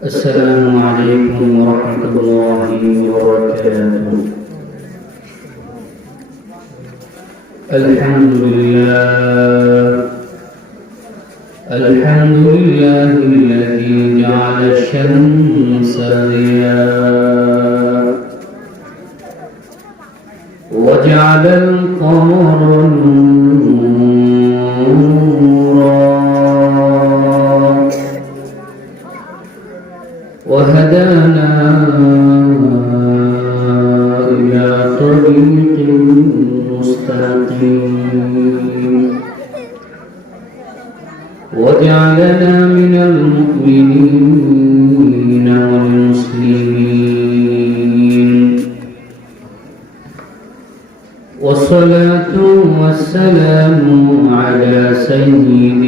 السلام عليكم ورحمة الله وبركاته. الحمد لله الذي جعل الشمس ضياء وجعل القمر وهدانا إلى طريق مستقيم وجعلنا من المؤمنين والمسلمين والصلاة والسلام على سيد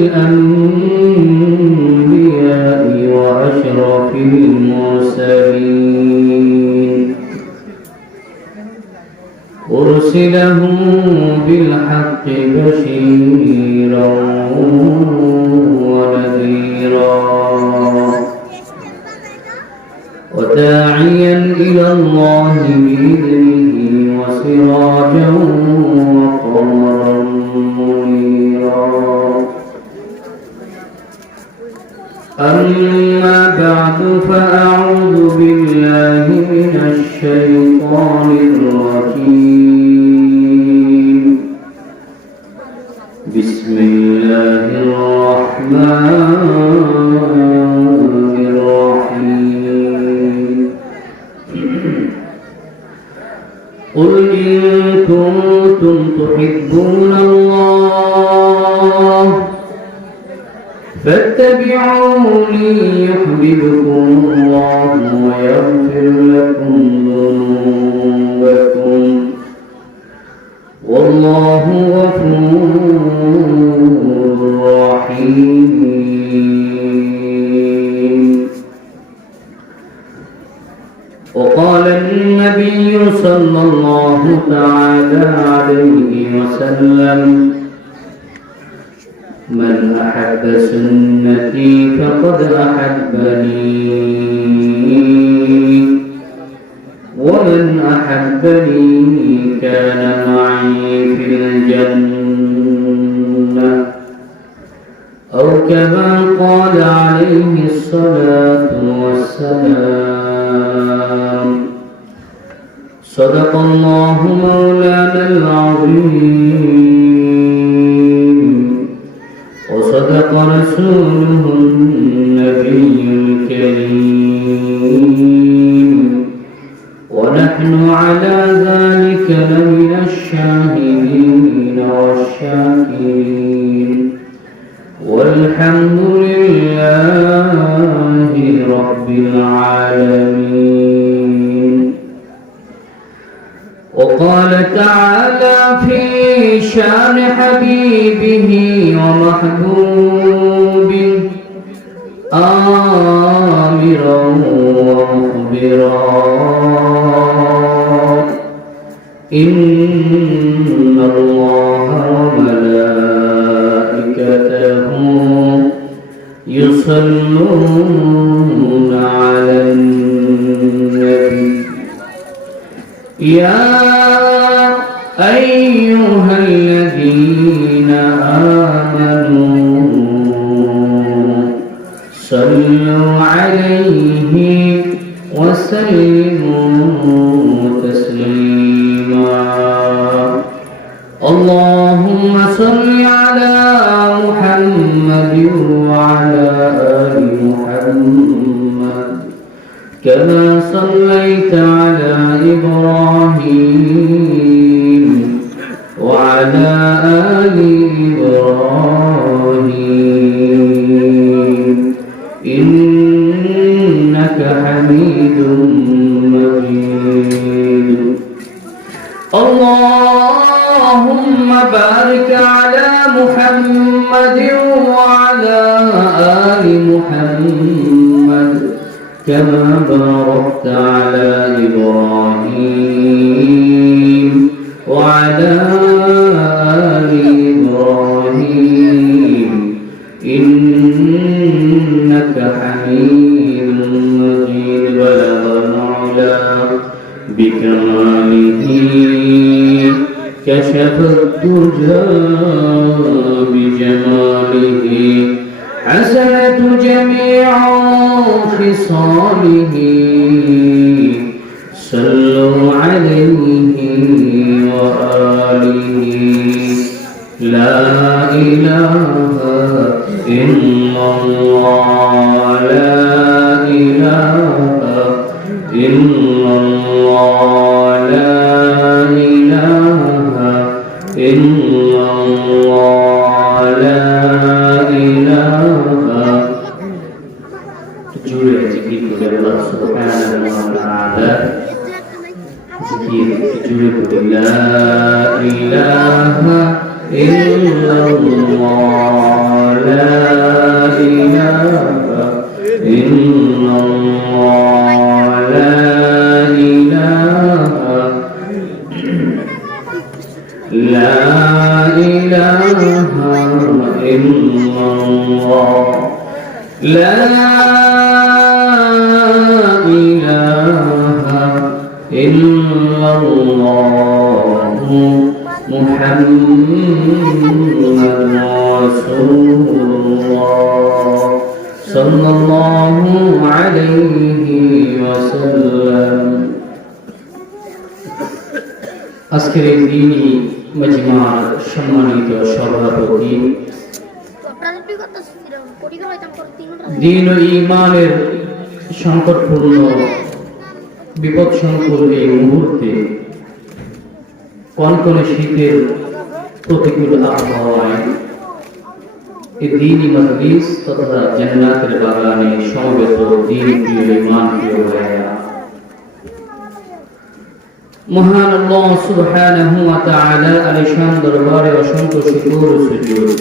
الأنبياء وأشرف المرسلين أرسله بالحق بشيرا ونذيرا وداعيا إلى الله بإذنه وسراجا وقمرا منيرا. أما بعد فأعوذ بالله من الشيطان الرجيم. بسم الله الرحمن الرحيم. قل إن كنتم تحبون الله فاتبعوني يحببكم الله ويغفر لكم ذنوبكم والله غفور رحيم. وقال النبي صلى الله تعالى عليه وسلم: من أحب سنتي فقد أحبني ومن أحبني كان معي في الجنة أو كما قال عليه الصلاة والسلام. صدق الله مولانا العظيم وصدق رسوله النبي الكريم ونحن على ذلك لمن الشاهدين والشاكرين والحمد لله رب العالمين. وقال تعالى في شان حبيبه ومحبوبه آمرا ومخبرا: إن الله وملائكته يصلون على النبي يا أيها الذين آمنوا صلوا عليه وسلموا تسليما. اللهم صل على محمد وعلى آل محمد كما صليت على إبراهيم وعلى آل إبراهيم إنك حميد مجيد. اللهم بارك على محمد وعلى آل محمد كما باركت على إبراهيم وعلى آل إبراهيم إنك حميد مجيد بلغ العلا بكماله كشف الدجى بجماله حسنت جميع خصاله صلوا عليه وآله لا إله إلا الله لا إله إلا الله لا إله إلا الله لا إله جل ذكر الله سبحانه وتعالى ذكر لا إله إلا الله لا إله إلا الله لا إله لا إله إلا الله لا إله إلا الله محمد رسول الله صلى الله عليه وسلم আজকের এই দিনই মজমার সম্মানিত সভাপতি দিন ও ঈমানের সংকটপূর্ণ বিপদসংকুল এই মুহূর্তে কনকনে শীতের প্রতিকূল আবহাওয়ায় এই দিনই মজলিস তথা জান্নাতের বাগানে সমবেত দিন প্রিয় ঈমান প্রিয় ভাইরা, মহান আল্লাহ সুবহানাহু ওয়া তাআলা আলিশান দরবারে অসংখ্য শুকর ও সুজুদ।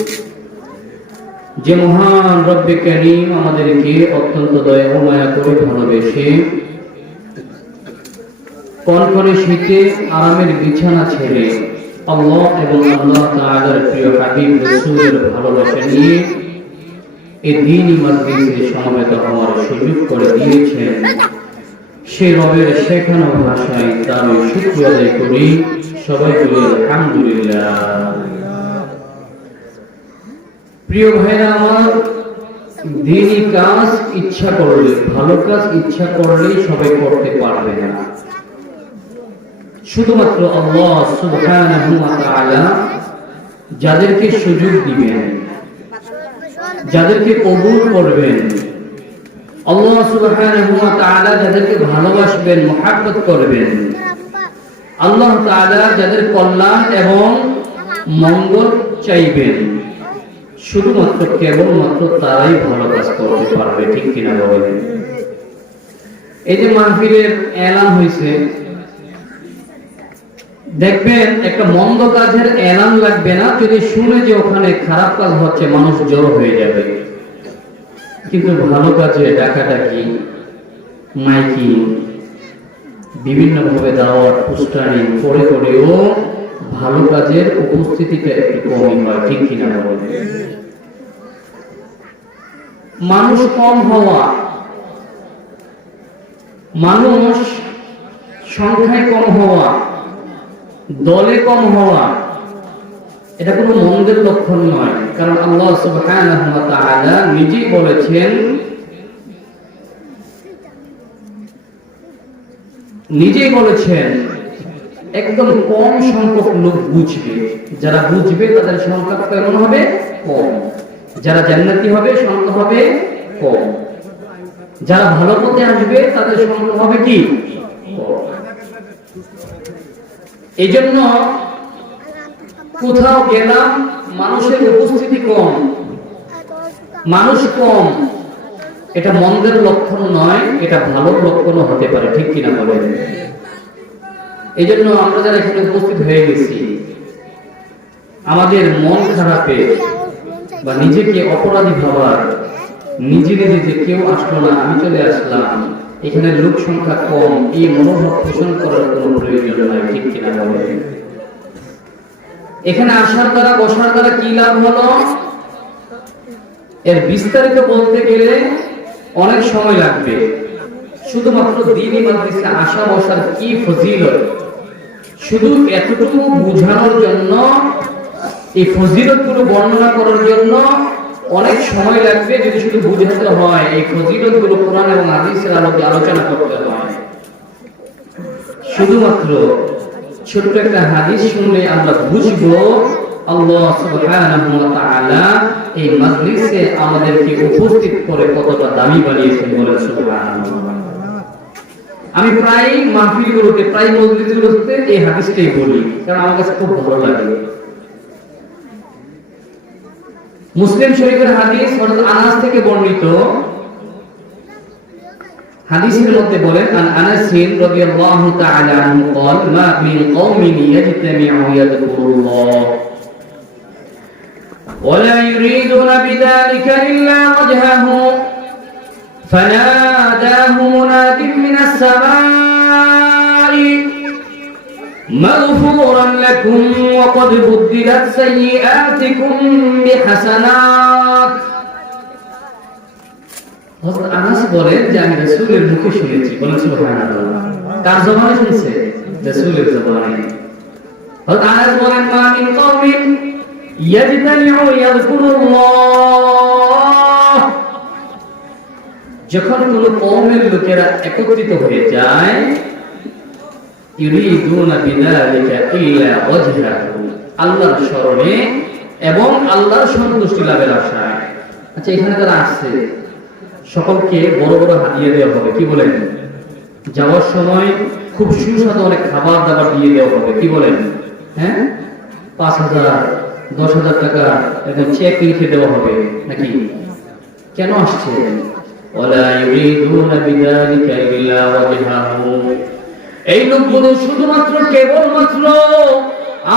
যে মহান রব্বে কারীম আমাদেরকে অত্যন্ত দয়া ও মায়া করে ভালোবেসে কনকনে শীতে আরামের বিছানা ছেড়ে আল্লাহ এবং আল্লাহ তাআলার প্রিয় হাবিব রাসূলের ভালোবাসা নিয়ে এই দ্বীনি মজলিসে সমবেত হওয়ার সুযোগ করে দিয়েছেন, সেই রবের শেখানো ভাষায় তার শুকরিয়া আদায় করি। সবাই বলি আলহামদুলিল্লাহ। প্রিয় ভাইরা আমার, দ্বীনি কাজ ইচ্ছা করলে, ভালো কাজ ইচ্ছা করলেই সবাই করতে পারবে না। শুধুমাত্র আল্লাহ সুবহানাহু ওয়া তাআলা যাদেরকে সুযোগ দিবেন, যাদেরকে কবুল করবেন, আল্লাহ সুবহানাহু ওয়া তাআলা যাদেরকে ভালোবাসবেন, মুহাব্বত করবেন, আল্লাহ তাআলা যাদের কল্যাণ এবং মঙ্গল চাইবেন, শুধুমাত্র কেবলমাত্র তারাই ভালো কাজ করতে পারবে। ঠিক কিনা বলেন? এই যে মাহফিলের এলান হয়েছে, দেখবেন একটা মন্দ কাজের এলান লাগবে না, যদি শুনে যে ওখানে খারাপ কাজ হচ্ছে মানুষ জড়ো হয়ে যাবে। কিন্তু ভালো কাজে ডাকাডাকি, মাইকিং, বিভিন্ন ভাবে দাওয়াত, পোস্টারিং করে করেও ভালো কাজের উপস্থিতিটা একটু কমই হয়। ঠিক কিনা বলেন? মানুষ কম হওয়া, মানুষ সংখ্যায় কম হওয়া, দলে কম হওয়া, এটা কোনো মন্দের লক্ষণ নয়। কারণ আল্লাহ সুবহানাহু ওয়া তাআলা নিজেই বলেছেন একদম কম সংখ্যক লোক বুঝবে, যারা বুঝবে তাদের সংখ্যা কেমন হবে? কম। যারা জান্নাতি হবে সংখ্যা হবে কম। যারা ভালো পথে আসবে তাদের সংখ্যা হবে কি? কম। এই জন্য কোথাও গেলাম মানুষের উপস্থিতি কম, মানুষ কম, এটা মন্দের লক্ষণ নয়, এটা ভালো লক্ষণও হতে পারে। ঠিক কিনা বলেন? এই জন্য আমরা যারা এখানে উপস্থিত হয়ে গেছি, আমাদের মন খারাপে বা নিজেকে অপরাধী ভাবার, নিজে যে কেউ আসলো না আমি চলে আসলাম, এখানে লোক সংখ্যা কম, এই মনোভাব পোষণ করার কোনো প্রয়োজন নাই। ঠিক কিনা বলেন? এখানে আসার দ্বারা বসার দ্বারা কি লাভ হলো, এর বিস্তারিত বলতে গেলে অনেক সময় লাগবে। শুধুমাত্র দ্বীনি মাদ্রাসায় আসা বসার কি ফজিলত, শুধু এতটুকু বোঝানোর জন্য, এই ফজিলতগুলো বর্ণনা করার জন্য অনেক সময় লাগবে। যদি শুধু বুঝাতে হয়, এই ফজিলতগুলো কোরআন এবং হাদিসের আলোকে আলোচনা করতে হয়। শুধুমাত্র ছোট্ট একটা হাদিস শুনলে আমরা বুঝবো আল্লাহ সুবহানাহু ওয়া তাআলা এই মাজলিসে আমাদেরকে উপস্থিত করে কতটা দামি বানিয়েছেন, বলেন সুবহানাল্লাহ। আমি প্রায় মাহফিলগুলোতে, প্রায় মজলিসগুলোতে এই হাদিসটাই বলি, কারণ আমার কাছে খুব ভালো লাগে। মুসলিম শরীফের হাদিস, হযরত আনাস থেকে বর্ণিত। হাদিসের মধ্যে বলেন, আন আনাস রাদিয়াল্লাহু তাআলা আনহু قال ما من قوم يجتمع يذكرون ولا يريدون بذلك إلا وجهه فناداه مناد من السماء مغفورا لكم وقد بدلت سيئاتكم بحسنات। হযরত আনাস বলেন যে আমি রাসূলের মুখে শুনেছি, বলেন সুবহানাল্লাহ। কার জবানে শুনছে? রাসূলের জবানে। হযরত আনাস বলেন, মা মিন কওমিন ইয়াজতামিউ ইয়াযকুরুল্লাহ, যখন কোন কওমের লোকেরা একত্রিত হয়ে যায়, ইউরিদুনা বিযালিকা ইল্লা ওয়াজহাহু, আল্লাহর শরণে এবং আল্লাহর সন্তুষ্টি লাভের আশায়। আচ্ছা, এখানে যারা আসছে সকলকে বড় বড় হাদিয়া দেওয়া হবে, কি বলেন? যাওয়ার সময় খুব সুস্বাদু অনেক খাবার দাবার দিয়ে দেওয়া হবে, কি বলেন? হ্যাঁ, 5,000 10,000 টাকা একদম চেক লিখে দেওয়া হবে নাকি? কেন আসছে? ওয়ালা ইউরিদুনা বিযালিকা ইল্লা ওয়াজহাহু, এই লোকগুলো শুধুমাত্র কেবলমাত্র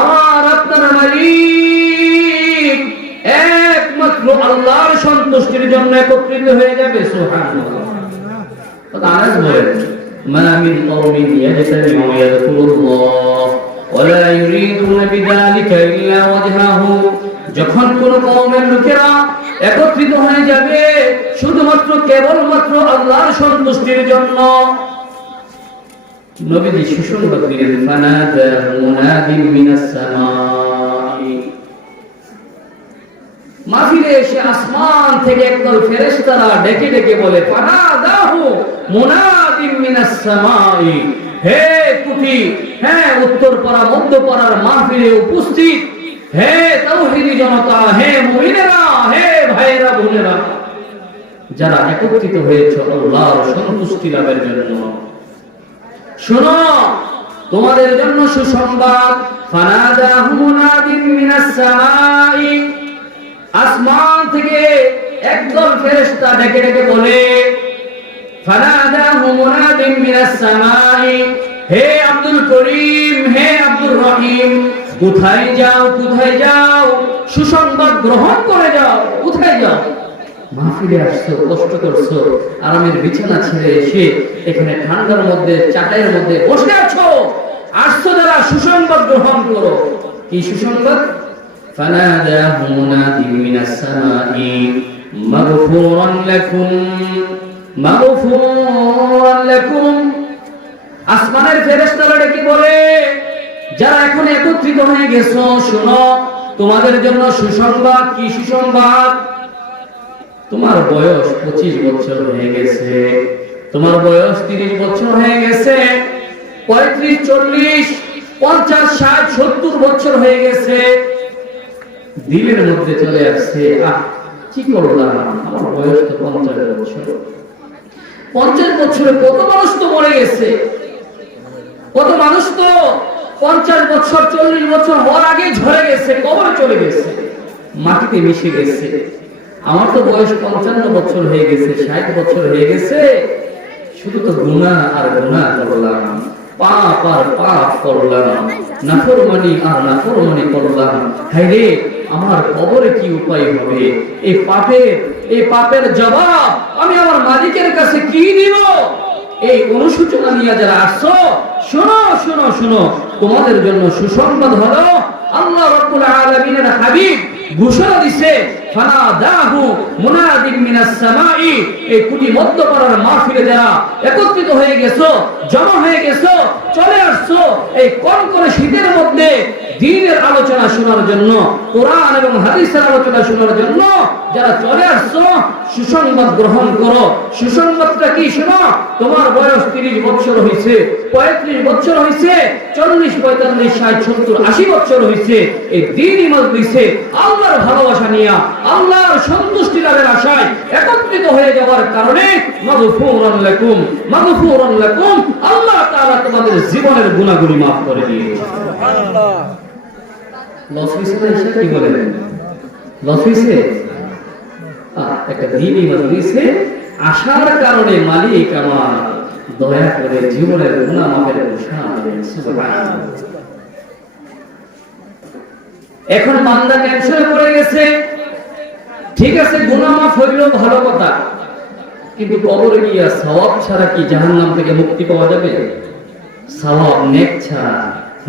আমার আপনার মালিক একমাত্র আল্লাহর সন্তুষ্টির জন্য একত্রিত হয়ে যাবে। সুবহানাল্লাহ। আনাস বলেন, মা মিন কওমিন ইয়াজতামিউ ইয়াযকুরুল্লাহ ওয়ালা ইউরিদুনা বিযালিকা ইল্লা ওয়াজহাহু, যখন কোন কওমের লোকেরা একত্রিত হয়ে যাবে শুধুমাত্র কেবলমাত্র আল্লাহর সন্তুষ্টির জন্য, নবীজি সুসংবাদ দিলেন, ফানাদা মুনাদিন মিনাস সামাই, মাহফিলে এসে আসমান থেকে একদল ফেরেশতারা ডেকে ডেকে বলে, ফানাদাহু মুনাদিন মিনাস সামাই, হে কুটি, হে উত্তরপাড়া মধ্যপাড়ার মাহফিলে উপস্থিত হে তাওহীদি জনতা, হে মুমিনেরা, হে ভাইরা বোনেরা, যারা একত্রিত হয়েছে আল্লাহর সন্তুষ্টি লাভের জন্য, শোনো তোমাদের জন্য সুসংবাদ। ফানাদাহু মুনাদিন মিনাস সামাই, আসমান থেকে একদল ফেরেশতা ডেকে ডেকে বলে, ফানাদাহু মুনাদিন মিনাস সামাই, হে আব্দুল করিম, হে আব্দুর রহিম, কোথায় যাও, কোথায় যাও, সুসংবাদ গ্রহণ করে যাও, কোথায় যাও? মাহফিলে আসছো, কষ্ট করছো, আরামের বিছানা ছেড়ে এসে এখানে ঠান্ডার মধ্যে চাটাইয়ের মধ্যে বসে আছো, আসছো যারা, সুসংবাদ গ্রহণ করো। কি সুসংবাদ? ফানাদাহু মুনাদিন মিনাস সামাই মাগফুরান লাকুম, মাগফুরান লাকুম, আসমানের ফেরেশতারা ডেকে বলে, যারা এখন একত্রিত হয়ে গেছো, শোনো তোমাদের জন্য সুসংবাদ। কি সুসংবাদ? তোমার বয়স 25 বছর হয়ে গেছে, তোমার বয়স 30 বছর হয়ে গেছে, 35 40 50 60 70 বছর হয়ে গেছে, দিলের মধ্যে চলে আসছে, কি করলাম, আমার বয়স তো 50 বছর। 50 বছরে কত মানুষ তো মরে গেছে, কত মানুষ তো 50 বছর 40 বছর হওয়ার আগে ঝরে গেছে, কবরে চলে গেছে, মাটিতে মিশে গেছে। আমার তো বয়স 55 বছর হয়ে গেছে, 60 বছর হয়ে গেছে, শুধু তো গুনাহ আর গুনাহ করলাম, পাপ আর পাপ করলাম, নাফরমানি আর নাফরমানি করলাম। হায় রে, আমার কবরে কি উপায় হবে? এই পাপের জবাব আমি আমার মালিকের কাছে কি দিব? এই অনুশোচনা নিয়ে যারা আসছো, শোনো শোনো শোনো, তোমাদের জন্য সুসংবাদ হলো আল্লাহ রাব্বুল আলামিনের হাবিব ঘোষণা দিছে, ফানাদাহু মুনাদিম মিনাস সামাই, এই কুটি মধ্যপাড়ার মাহফিলে যারা একত্রিত হয়ে গেছো, জমা হয়ে গেছো, চলে আসছো এই কনকনে শীতের মধ্যে দ্বীনের আলোচনা শোনার জন্য, কোরআন এবং হাদিসের আলোচনা শোনার জন্য যারা চলে আসছো, সুসংবাদ গ্রহণ করো। সুসংবাদটা কি শোনো? তোমার বয়স 30 বছর হইছে, 35 বছর হইছে, 40, 45, 60, 70, 80 বছর হইছে, এই দ্বীনি মজলিসে আল্লাহর ভালোবাসা নিয়ে আল্লাহর সন্তুষ্টি লাভের আশায় একত্রিত হয়ে যাওয়ার কারণে মাগফুরান লাকুম, মাগফুরান লাকুম, আল্লাহ তাআলা তোমাদের জীবনের গুনাহগুলি মাফ করে দিয়েছে। সুবহানাল্লাহ। লস হইছে না? এসে কি বলেন? লস হইছে? একটা দ্বীনি মজলিসে আসার কারণে মালিক আমার দয়া করে জীবনের গুনাহ মাফের ঘোষণা দেন। সুবহানাল্লাহ। এখন বান্দা টেনশনে পড়ে গেছে, ঠিক আছে গুনাহ মাফ হইলো ভালো কথা, কিন্তু কবরে গিয়া সওয়াব ছাড়া কি জাহান্নাম থেকে মুক্তি পাওয়া যাবে? সওয়াব, নেক ছাড়া,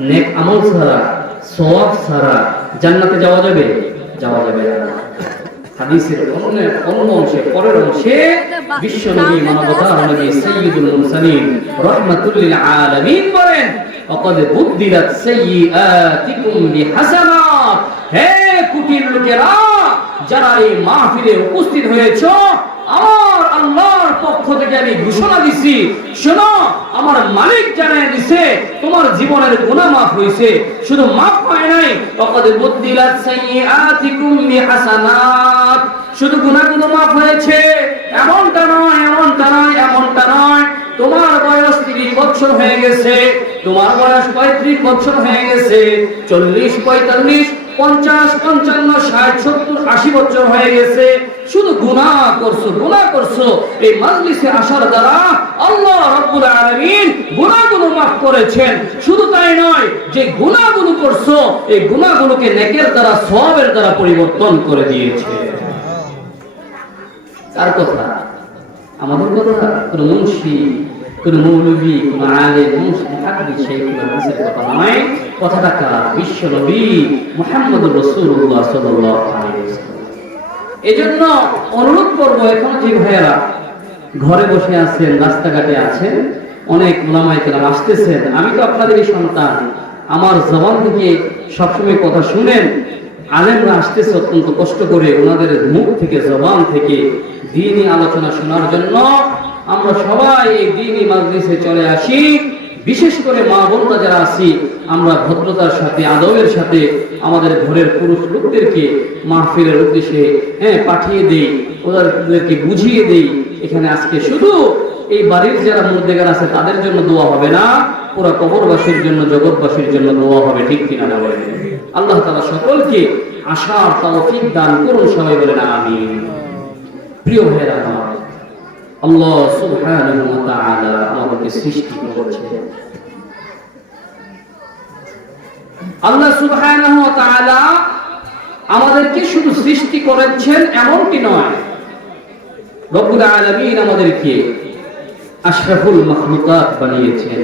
নেক আমল ছাড়া, সওয়াব ছাড়া জান্নাতে যাওয়া যাবে? যাওয়া যাবে না। হাদিসের অন্য অংশে, পরের অংশে বিশ্বনবী মানবতার নবী সাইয়্যিদুল মুরসালিন রাহমাতুল লিল আলামিন বলেন, ওয়াকাদ বুদ্দিলাত সাইয়্যাতিকুম বিহাসানাত, হে কুটির লোকেরা যারা এই মাহফিলে উপস্থিত হয়েছো, আমার আল্লাহর পক্ষ থেকে আমি ঘোষণা দিছি, শোনো, আমার মালিক জানিয়ে দিছে তোমার জীবনের গুনাহ মাফ হয়েছে। শুধু মাফ হয় নাই, ওয়াকাদ বুদ্দিলাত সাইয়্যাতিকুম বিহাসানাত, শুধু গুনাহগুলো মাফ হয়েছে এমনটা নয়, এমনটা নয়, এমনটা নয়। তোমার বয়স 30 বছর হয়ে গেছে, তোমার বয়স 35 বছর হয়ে গেছে, 40, 45, 50, 55, 60, 70, 80 বছর হয়ে গেছে, শুধু গুনাহ করছো, গুনাহ করছো। এই মাজলিসে আসার দ্বারা আল্লাহ রাব্বুল আলামিন গুনাহগুলো মাফ করেছেন। শুধু তাই নয়, যে গুনাহগুলো করছো এই গুনাহগুলোকে নেকের দ্বারা, সওয়াবের দ্বারা পরিবর্তন করে দিয়েছে। কার কথা? আমাদের কথা? কোন মুন্সি, কোন মৌলভী, কোন আলেম, মুফতি, হাদিস, শাইখুল হাদিসের কথা নয়। কথাটা কার? বিশ্ব নবী মুহাম্মদুর রাসূলুল্লাহ সাল্লাল্লাহু আলাইহি ওয়াসাল্লাম। এজন্য অনুরোধ করব, এখন যে ভাইয়েরা ঘরে বসে আছেন, রাস্তাঘাটে আছেন, অনেক উলামায়ে কেরাম আসতেছেন, আমি তো আপনাদেরই সন্তান, আমার জবান থেকে সবসময় কথা শুনেন। আলেমরা আসতেছে অত্যন্ত কষ্ট করে, ওনাদের মুখ থেকে, জবান থেকে দ্বীনি আলোচনা শোনার জন্য। আমরা সবাই এই দ্বীনি মাজলিসে চলে আসি, বিশেষ করে মা বোনরা যারা আছি, আমরা ভদ্রতার সাথে, আদবের সাথে আমাদের ঘরের পুরুষ লোকদেরকে মাহফিলের উদ্দেশ্যে পাঠিয়ে দেই, ওদেরকে বুঝিয়ে দেই। এখানে আজকে শুধু এই বাড়ির যারা মুর্দেগান আছে তাদের জন্য দোয়া হবে না, পুরো কবরবাসীর জন্য, জগৎবাসীর জন্য দোয়া হবে, ঠিক কিনা না বলেন? আল্লাহ তাআলা সকলকে আশার তৌফিক দান করুন, সবাই বলেন আমিন। প্রিয় ভাইরা আমার, আল্লাহ সুবহানাহু ওয়া তাআলা আমাদেরকে সৃষ্টি করেছেন। আল্লাহ সুবহানাহু ওয়া তাআলা আমাদেরকে শুধু সৃষ্টি করেছেন এমনটি নয়, রব্বুল আলামিন আমাদেরকে আশরাফুল মাখলুকাত বানিয়েছেন,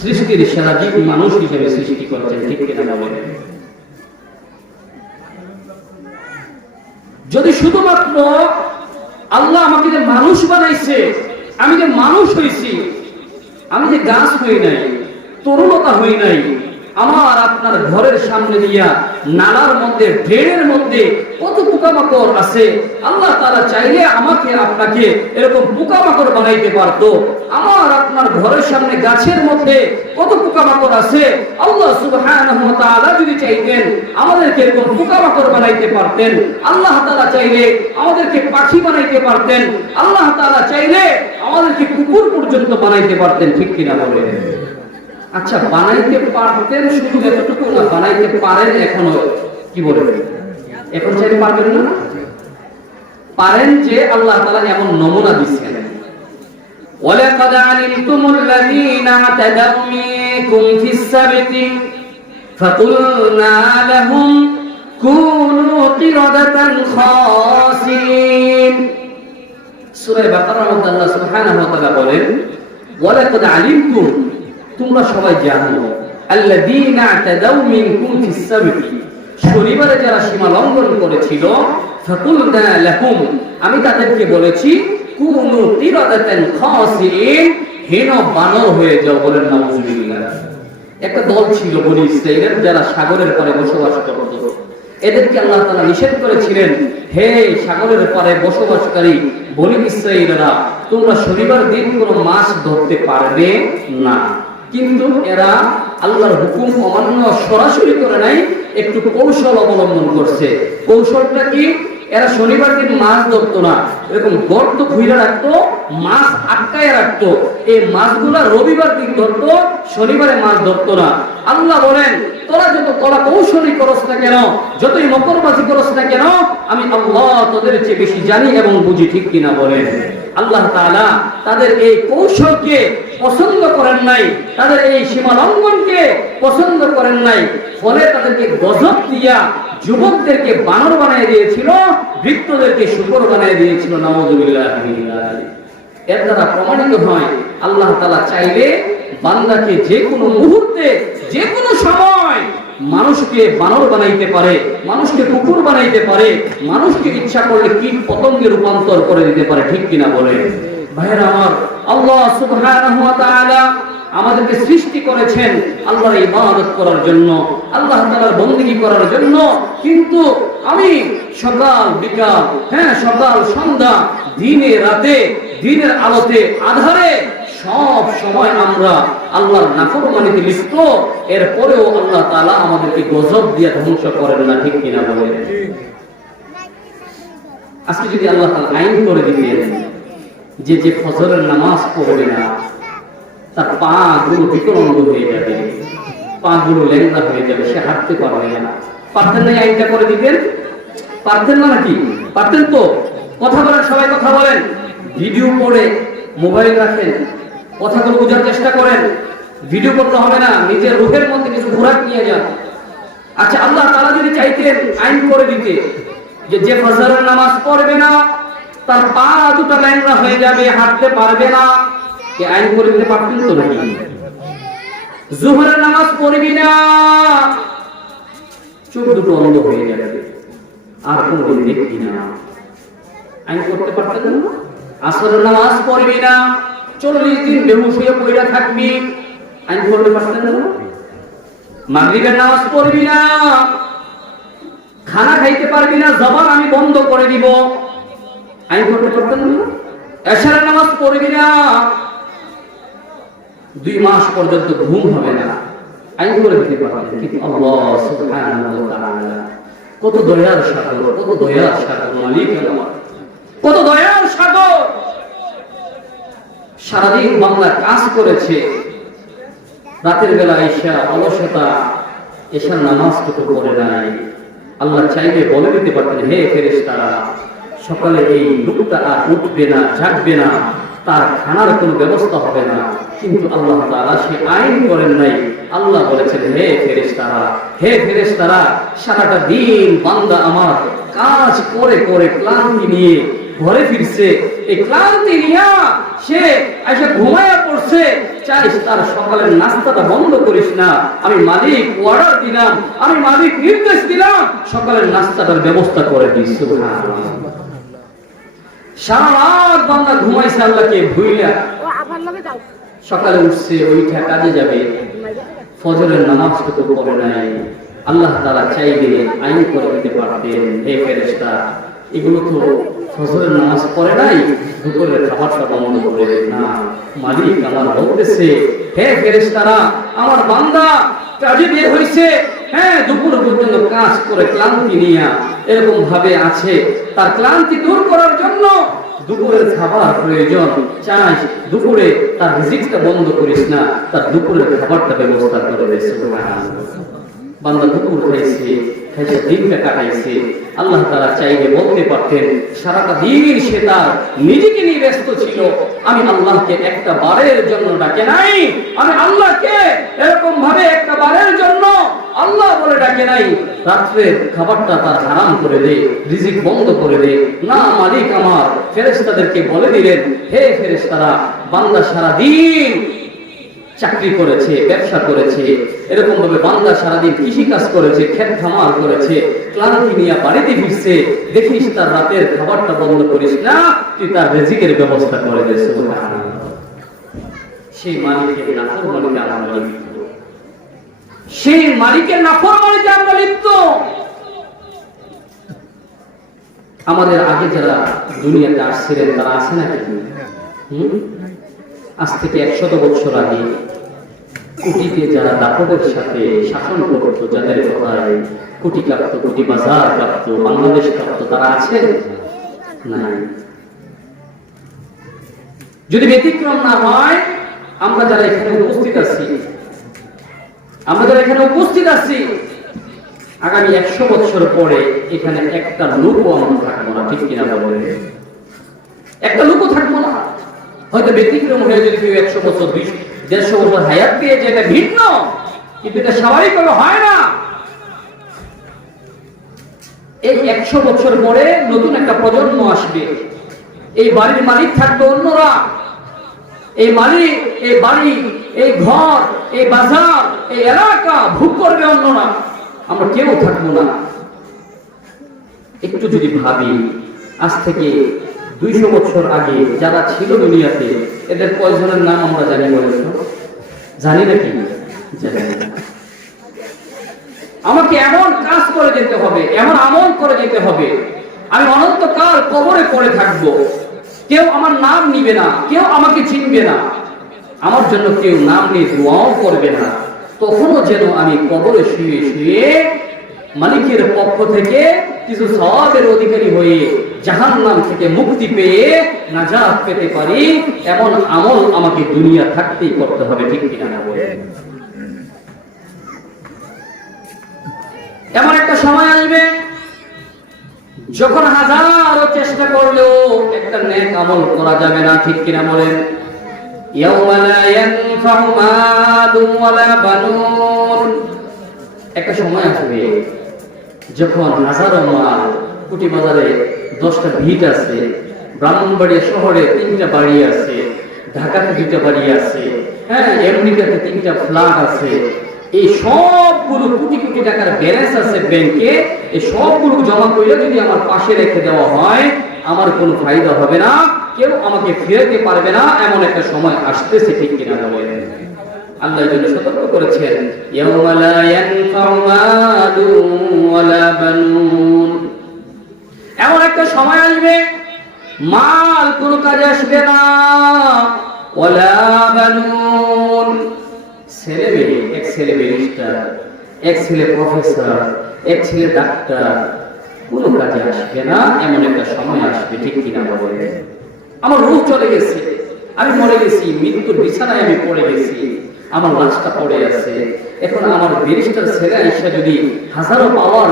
সৃষ্টির সেরা জীব মানুষ হিসেবে সৃষ্টি করেছেন, ঠিক কিনা বলেন? যদি শুধুমাত্র আল্লাহ আমাকে যে মানুষ বানাইছে, আমি যে মানুষ হইছি, আমি যে গাছ হই নাই, তরুণতা হই নাই, আমার আপনার ঘরের সামনে দিয়া নালার মধ্যে, ড্রেনের মধ্যে কত পোকামাকড় আছে। আল্লাহ তাআলা চাইলে আমাকে আপনাকে এরকম পোকামাকড় বানাইতে পারতো। আমার আপনার ঘরের সামনে গাছের মধ্যে কত পোকামাকড় আছে, আল্লাহ সুবহানাহু ওয়া তাআলা যদি চাইতেন আমাদেরকে এরকম পোকামাকড় বানাইতে পারতেন। আল্লাহ তাআলা চাইলে আমাদেরকে পাখি বানাইতে পারতেন। আল্লাহ তাআলা চাইলে আমাদেরকে কুকুর পর্যন্ত বানাইতে পারতেন, ঠিক কিনা বলেন? আচ্ছা, বানাইতে পারতেন শুধু এতটুকু না, বানাইতে পারেন এখনো, কি বলেন? এখন চাইলে পারবেন না? পারেন, যে আল্লাহ তাআলা এমন নমুনা দিচ্ছেন। ওয়ালাকাদ আলিমতুমুল লাযীনা আতাদাউ মিনকুম ফিস সাবতি ফাকুলনা লাহুম কুনু কিরাদাতান খাসিন। সূরা বাকারার মধ্যে আল্লাহ সুবহানাহু ওয়া তাআলা বলেন, ওয়ালাকাদ আলিমতুম, তোমরা সবাই জানো, আল্লাযীনা আতাদাউ মিনকুম ফিস সাবতি, শনিবারে যারা সীমা লঙ্ঘন করেছিল, ফাকুলনা লাহুম, আমি তাদেরকে বলেছি, কুনু কিরাদাতান খাসিইন, হেন বানর হয়ে যাও। বলেন নাউযুবিল্লাহ। একটা দল ছিল বনি ইসরাঈলের, যারা সাগরের পাড়ে বসবাস করত। এদেরকে আল্লাহ তাআলা নিষেধ করেছিলেন, হে সাগরের পাড়ে বসবাসকারী বনি ইসরাঈলরা, তোমরা শনিবার দিন কোনো মাছ ধরতে পারবে না। কিন্তু এরা আল্লাহর হুকুম অমান্য সরাসরি করে নাই, একটু কৌশল অবলম্বন করছে। কৌশলটা কি? এরা শনিবার দিন মাছ ধরতো না, এরকম গর্ত খুইরা রাখতো, মাছ আটকায় রাখতো। এই মাছগুলা রবিবার দিন ধরতো, শনিবারে মাছ ধরতো না। আল্লাহ বলেন, তোরা যত কলা কৌশলী করস না কেন, যতই মকরবাজি করস না কেন, আমি আল্লাহ তোদের চেয়ে বেশি জানি এবং বুঝি। ঠিক কিনা বলেন? আল্লাহ তাআলা তাদের এই কৌশলকে পছন্দ করেন নাই, তাদের এই সীমা লঙ্ঘনকে পছন্দ করেন নাই। ফলে তাদেরকে গজব দিয়া যুবকদেরকে বানর বানিয়ে দিয়েছিল, বৃদ্ধদেরকে শূকর বানিয়ে দিয়েছিল। নাউযুবিল্লাহ। এর দ্বারা প্রমাণিত হয়, আল্লাহ তাআলা চাইলে বান্দাকে যে কোনো মুহূর্তে, যে কোনো সময় মানুষকে বানর বানাইতে পারে, মানুষকে কুকুর বানাইতে পারে, মানুষকে ইচ্ছা করলে কীট পতঙ্গে রূপান্তর করে দিতে পারে। ঠিক কিনা বলে? ভাইরা আমার, আল্লাহ সুবহানাহু ওয়া তাআলা আমাদেরকে সৃষ্টি করেছেন আল্লাহর ইবাদত করার জন্য, আল্লাহ তাআলার বندگی করার জন্য। কিন্তু আমি সকাল বিকাল, সকাল সন্ধ্যা, দিনে রাতে, দিনের আলোতে আধারে সব সময় আমরা আল্লাহর নাফরমানিতে লিপ্ত। এরপরেও আল্লাহ তাআলা আমাদেরকে গজব দিয়ে ধ্বংস করেন না। ঠিক কিনা বলেন? আজকে যদি আল্লাহ তাআলা আইন করে দিতেন যে যে ফজরের নামাজ পড়বে না, তার পা গুলো বিকলঙ্গ হয়ে যাবে, পা গুলো ল্যাংড়া হয়ে যাবে, সে হাঁটতে পারবে না, পারতেন না? আইনটা করে দিতেন? পারতেন না নাকি? পারতেন তো? কথা বলেন, সবাই কথা বলেন। ভিডিও করে মোবাইল রাখেন, কথাগুলো বোঝার চেষ্টা করেন। ভিডিও করতে হবে না, নিজের রূহের মধ্যে কিছু ঘোরাক নিয়ে যান। আচ্ছা, আল্লাহ তাআলা যদি চাইতেন আইন করে দিতে যে যে ফজরের নামাজ পড়বে না, তার পা দুটো ল্যাংড়া হয়ে যাবে, হাঁটতে পারবে না, কি আইন করে দিতে পারতেন তো নাকি? যোহরের নামাজ পড়বি না, চোখ দুটো অন্ধ হয়ে যাবে, আর কোনদিন দেখবি না, আইন করতে পারতেন না? আসরের নামাজ পড়বি না, 40 দিন বেহুশ হয়ে পড়ে থাকবি, আইন করতে পারতেন না? মাগরিবের নামাজ পড়বি না, খানা খাইতে পারবি না, জবান আমি বন্ধ করে দিব, আইন করতে পারতেন না? এশারের নামাজ পড়বি না, 2 মাস পর্যন্ত ঘুম হবে না, আইন করে দিতে পারতেন। কিন্তু আল্লাহ সুবহানাহু ওয়া তাআলা কত দয়ার সাগর, কত দয়ার সাগর মালিক আমার, কত দয়ার সাগর। সারাদিন বাংলা কাজ করেছে, রাতের বেলা এসা অলসতা, এশার নামাজটুকু পড়ে নাই। আল্লাহ চাইলে বলে দিতে পারতেন, হে ফেরেশতারা, সকালে এই লোকটা আর উঠবে না, জাগবে না, তার খানার কোনো ব্যবস্থা হবে না। কিন্তু আল্লাহ তাআলা সে আইন করেন নাই। আল্লাহ বলেছেন, হে ফেরেশতারা, হে ফেরেশতারা, সারাটা দিন বান্দা আমার কাজ করে করে ক্লান্তি নিয়ে ঘরে ফিরছে, এই ক্লান্তি নিয়ে সে এসে ঘুমায়া পড়ছে, চাইস তার সকালের নাস্তাটা বন্ধ করিস না। আমি মালিক অর্ডার দিলাম, আমি মালিক নির্দেশ দিলাম, সকালের নাস্তাটার ব্যবস্থা করে দিস। সুবহানাল্লাহ। সারা রাত বান্দা ঘুমাইছে আল্লাহকে ভুইলা, সকালে উঠছে, ওইটা কাজে যাবে, ফজরের নামাজটুকু পড়ে নাই। আল্লাহ তাআলা চাইলে আইন করে দিতে পারতেন, হে ফেরেশতা, এগুলো তো ফজরের নামাজ পড়ে নাই, দুপুরের খাবারটা বন্ধ করে দেন না। মালিক আমার বলতেছে, হে ফেরেশতারা, আমার বান্দা কাজে বের হইছে, দুপুর পর্যন্ত কাজ করে ক্লান্তি নিয়ে এরকম ভাবে আছে, তার ক্লান্তি দূর করার জন্য দুপুরের খাবার প্রয়োজন, চাই দুপুরে তার রিজিকটা বন্ধ করিস না, তার দুপুরের খাবারটা ব্যবস্থা করে দে। সুবহানাল্লাহ। বান্দা দুপুর খাইছে, খাইছে দিনটা কাটাইছে। আল্লাহ তাআলা চাইলে বলতে পারতেন, সারাটা দিন সে তার নিজেকে নিয়ে ব্যস্ত ছিল, আমি আল্লাহকে একটা বারের জন্য ডাকে নাই, আমি আল্লাহকে এরকম ভাবে একটা বারের জন্য আল্লাহ বলে ডাকে নাই, রাত্রের খাবারটা তার হারাম করে দে, রিজিক বন্ধ করে দে। না, মালিক আমার ফেরেশতাদেরকে বলে দিলেন, হে ফেরেশতারা, বান্দা সারা দিন চাকরি করেছে, ব্যবসা করেছে, এরকম ভাবে বান্দা সারাদিন কৃষি কাজ করেছে, ক্ষেত খামার করেছে, ক্লান্তি নিয়ে বাড়িতে ফিরছে, দেখিস তার রাতের খাবারটা বন্ধ করিস না, তুই তার রিজিকের ব্যবস্থা করে দে। সুবহানাল্লাহ। সেই মালিকের নাফরমানিতে আমরা লিপ্ত, সেই মালিকের নাফরমানিতে আমরা লিপ্ত। আমাদের আগে যারা দুনিয়াতে আসছিলেন তারা আছে নাকি? আজ থেকে 100 বছর আগে কুটিতে যারা দাপটের সাথে শাসন করত, যাদের কথায় কোটি কাঁপত, কোটি বাজার কাঁপত, বাংলাদেশ কাঁপত, তারা আছে? নাই। যদি ব্যতিক্রম না হয়, আমরা যারা এখানে উপস্থিত আছি, আগামী 100 বছর পরে এখানে একটা লোকও আমরা থাকবো না, ঠিক কিনা বলেন? একটা লোকও থাকবো না। হয়তো ব্যতিক্রম হয়ে যদি কেউ 100 বছর 150 বছর হায়াত পেয়ে যেটা ভিন্ন, কিন্তু এটা স্বাভাবিকভাবে হয় না। এই 100 বছর পরে নতুন একটা প্রজন্ম আসবে, এই বাড়ির মালিক থাকবে অন্যরা, এই মালিক, এই বাড়ি, এই ঘর, এই বাজার, এই এলাকা ভোগ করবে অন্যরা, আমরা কেউ থাকবো না। একটু যদি ভাবি, আজ থেকে 200 বছর আগে যারা ছিল দুনিয়াতে, এদের কয়জনের নাম আমরা জানি বলেন? জানি নাকি? জানি না। আমাকে এমন কাজ করে যেতে হবে, এমন আমল করে যেতে হবে, আমি অনন্তকাল কবরে পড়ে থাকবো, কেউ আমার নাম নিবে না, কেউ আমাকে চিনবে না, আমার জন্য কেউ নাম নিয়ে দোয়াও করবে না। তখনও যেন আমি কবরে শুয়ে শুয়ে মালিকের পক্ষ থেকে কিছু সওয়াবের অধিকারী হয়ে জাহান্নাম থেকে মুক্তি পেয়ে নাজাত পেতে পারি, এমন আমল আমাকে দুনিয়া থাকতেই করতে হবে, ঠিক কিনা? এমন একটা সময় আসবে যখন হাজারো চেষ্টা করলেও একটা নেক আমল করা যাবে না, ঠিক কিনা বলেন? ইয়াউমা লা ইয়ানফাউ মালুন ওয়ালা বানুন। একটা সময় আসবে যখন হাজারো মাল, কুটি বাজারে 10টা ভিট আছে, ব্রাহ্মণবাড়িয়া শহরে 3টা বাড়ি আছে, ঢাকাতে 2টা বাড়ি আছে, হ্যাঁ, আমেরিকাতে 3টা ফ্ল্যাট আছে, এই সবগুলো কোটি কোটি টাকার ব্যালেন্স আছে ব্যাংকে, এই সবগুলো জমা করে যদি আমার পাশে রেখে দেওয়া হয়, আমার কোনো ফায়দা হবে না, কেউ আমাকে ফিরাতে পারবে না, এমন একটা সময় আসতেছে, ঠিক কিনা বলেন? আল্লাহ এই জন্য সতর্ক করেছেন, ইয়াউমা লা ইয়ানফাউ মালুন ওয়ালা বানুন। এমন একটা সময় আসবে মাল কোনো কাজে আসবে না, ওয়ালা বানুন। ছেলে মেয়ে, এক ছেলে ব্যারিস্টার, এক ছেলে প্রফেসর, এক ছেলে ডাক্তার, কোনো কাজে আসবে না, এমন একটা সময় আসবে, ঠিক কিনা বলেন? আমার রূহ চলে গেছে, আমি মরে গেছি, মৃত্যুর বিছানায় আমি পড়ে গেছি, আমার লাশটা পড়ে আছে। এখন আমার ব্যারিস্টার ছেলে আইসা যদি হাজারো পাওয়ার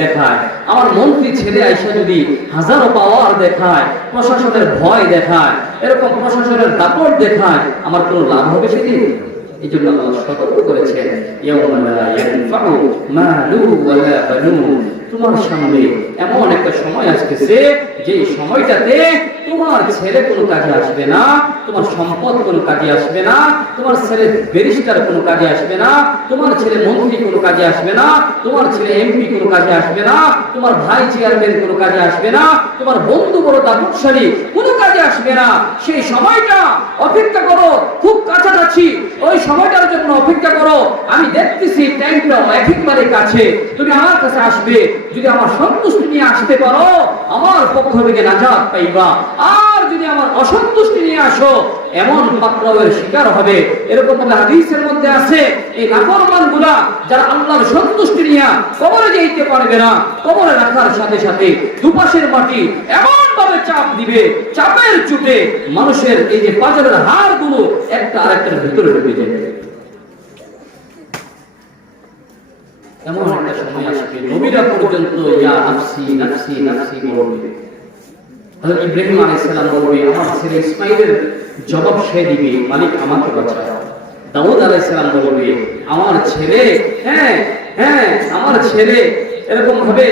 দেখায়, আমার মন্ত্রী ছেলে আইসা যদি হাজারো পাওয়ার দেখায়, প্রশাসনের ভয় দেখায়, এরকম প্রশাসনের দাপট দেখায়, আমার কোনো লাভ হবে সেদিন? এই জন্য আল্লাহ সতর্ক করেছেন, ইয়াউমা লা ইয়ানফাউ মালুন ওয়ালা বানুন। তোমার সামনে এমন একটা সময় আসতেছে যে সময়টাতে তোমার ছেলে কোনো কাজে আসবে না, তোমার সম্পদ কোনো কাজে আসবে না, তোমার ছেলে ব্যারিস্টার কোনো কাজে আসবে না, তোমার ছেলে মন্ত্রী কোনো কাজে আসবে না, তোমার ছেলে এমপি কোনো কাজে আসবে না, তোমার ভাই চেয়ারম্যান কোনো কাজে আসবে না, তোমার বন্ধু বড় দাপুরশালী কোনো কাজে আসবে না। সেই সময়টা অপেক্ষা করো, খুব কাছাকাছি, ওই সময়টার জন্য অপেক্ষা করো। আমি দেখতেছি টাইমটা একেবারে কাছে, তুমি আমার কাছে আসবে, যদি আমার সন্তুষ্টি নিয়ে আসতে পারো আমার পক্ষ থেকে নাজাত পাইবা, আর যদি আমার অসন্তুষ্টি নিয়ে আসো এমন পাকড়াওয়ের শিকার হবে। এরকম ভাবে হাদিসের মধ্যে আছে, এই নাফরমান গুলা যারা আল্লাহর সন্তুষ্টি নিয়ে কবরে যেতে পারবে না, কবরে রাখার সাথে সাথে দুপাশের মাটি এমন ভাবে চাপ দিবে, চাপের চুটে মানুষের এই যে পাজরের হাড় গুলো একটা আরেকটার ভিতরে ঢুকে যাবে। এমন একটা সময় আসবে নবীরা পর্যন্ত ইয়া নাফসি নাফসি নাফসি বলবে। হযরত ইব্রাহিম আলাইহিস সালাম বলবে, আমার ছেলে ইসমাঈলের জবাব সে দিবে, মালিক আমাকে বাঁচাও। দাউদ আলাইহিস সালাম বলবে, আমার ছেলে, হ্যাঁ হ্যাঁ আমার ছেলে, এরকম ভাবে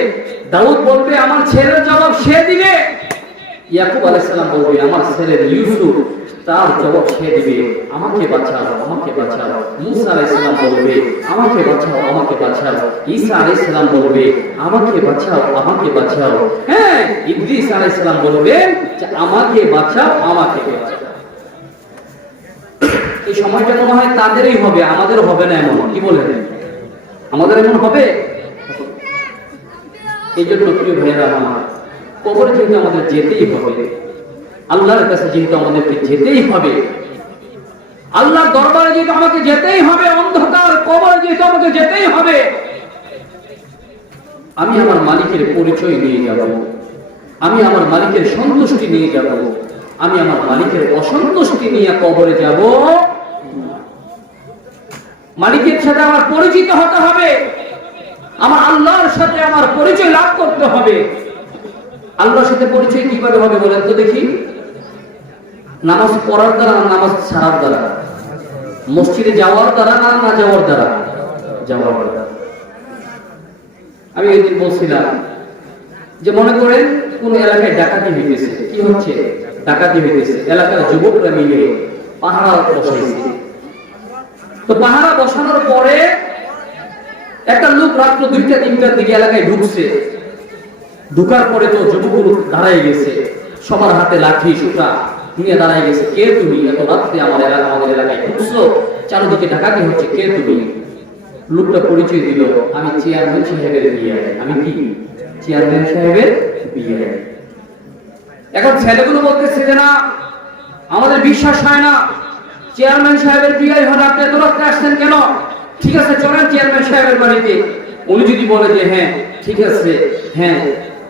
দাউদ বলবে আমার ছেলের জবাব সে দিবে। ইয়াকুব আলাইহিস সালাম বলবে আমার ছেলে ইউসুফ, তার জবাব সে দিবে আমাকে বাঁচাও, আমাকে বাঁচাও। মুসা আলাইহিস সালাম বলবে আমাকে বাঁচাও, আমাকে বাঁচাও। ঈসা আলাইহিস সালাম বলবে আমাকে বাঁচাও, আমাকে বাঁচাও। হ্যাঁ, ইদ্রিস আলাইহিস সালাম বলবে যে আমাকে বাঁচাও, আমাকে বাঁচাও। এই সময়টা মনে হয় তাদেরই হবে, আমাদের হবে না এমন, কি বলেন? আমাদের এমন হবে? এই জন্য প্রিয় ভাইয়েরা আমার, কবরে যেহেতু আমাদের যেতেই হবে, আল্লাহর কাছে যেহেতু আমাদেরকে যেতেই হবে, আল্লাহর দরবারে যেহেতু আমাকে যেতেই হবে, অন্ধকার কবরে যেহেতু আমাকে যেতেই হবে, আমি আমার মালিকের পরিচয় নিয়ে যাব, আমি আমার মালিকের সন্তুষ্টি নিয়ে যাব, আমি আমার মালিকের অসন্তুষ্টি নিয়ে কবরে যাব। মালিকের সাথে আমার পরিচিত হতে হবে, আমার আল্লাহর সাথে আমার পরিচয় লাভ করতে হবে। আল্লাহর সাথে পরিচয় কিভাবে হবে বলেন তো দেখি? নামাজ পড়ার দ্বারা, নামাজ ছাড়ার দ্বারা, মসজিদে যাওয়ার দ্বারা না না যাওয়ার দ্বারা? যাওয়ার দ্বারা। আমি একদিন বলছিলাম যে মনে করেন কোন এলাকায় ডাকাতি হইতেছে, কি হচ্ছে? ডাকাতি হইতেছে, এলাকার যুবকরা মিলে পাহারা বসাইছে। তো পাহারা বসানোর পরে একটা লোক রাত্র 2টা-3টার দিকে এলাকায় ঢুকছে। ঢুকার পরে তো যুবকগুলো দাঁড়ায় গেছে, সবার হাতে লাঠি সুতা নিয়ে দাঁড়ায় গেছে। কে তুমি? এত রাত্রে আমাদের এলাকায় ঢুকছো, চারদিকে ডাকাতি হচ্ছে, কে তুমি? লোকটা পরিচয় দিল, আমি চেয়ারম্যান সাহেবের বিয়ে। আমি কি? চেয়ারম্যান সাহেবের বিয়ে। এখন ছেলেগুলো বলতেছে যে না, আমাদের বিশ্বাস হয় না, চেয়ারম্যান সাহেবের বিয়ে হলে আপনি এত রাত্রে আসছেন কেন? ঠিক আছে, চলেন চেয়ারম্যান সাহেবের বাড়িতে। উনি যদি বলে যে হ্যাঁ ঠিক আছে, হ্যাঁ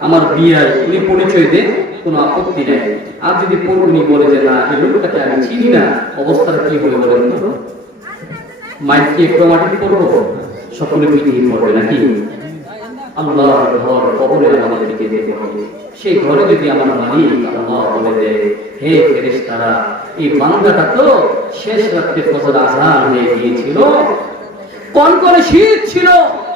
আমার বিয়ে, উনি পরিচয় দেন, কোনো আপত্তি নেই। আর যদি উনি বলে যে না, এই লোকটাকে আমি চিনি না, অবস্থাটা কি হবে বলেন তো? মাইককে একটু মাটি করবো, সকলে পিটিয়ে পড়বে নাকি? আল্লাহর ঘর, কবরে আমাদেরকে যেতে হবে। সেই ঘরে যদি আমার মালিক আল্লাহ বলে দেয়, হে ফেরেশতারা, এই বান্দাটা তো শেষ রাত্রে ফজর আযান হয়ে গিয়েছিল, কনকনে শীত ছিল,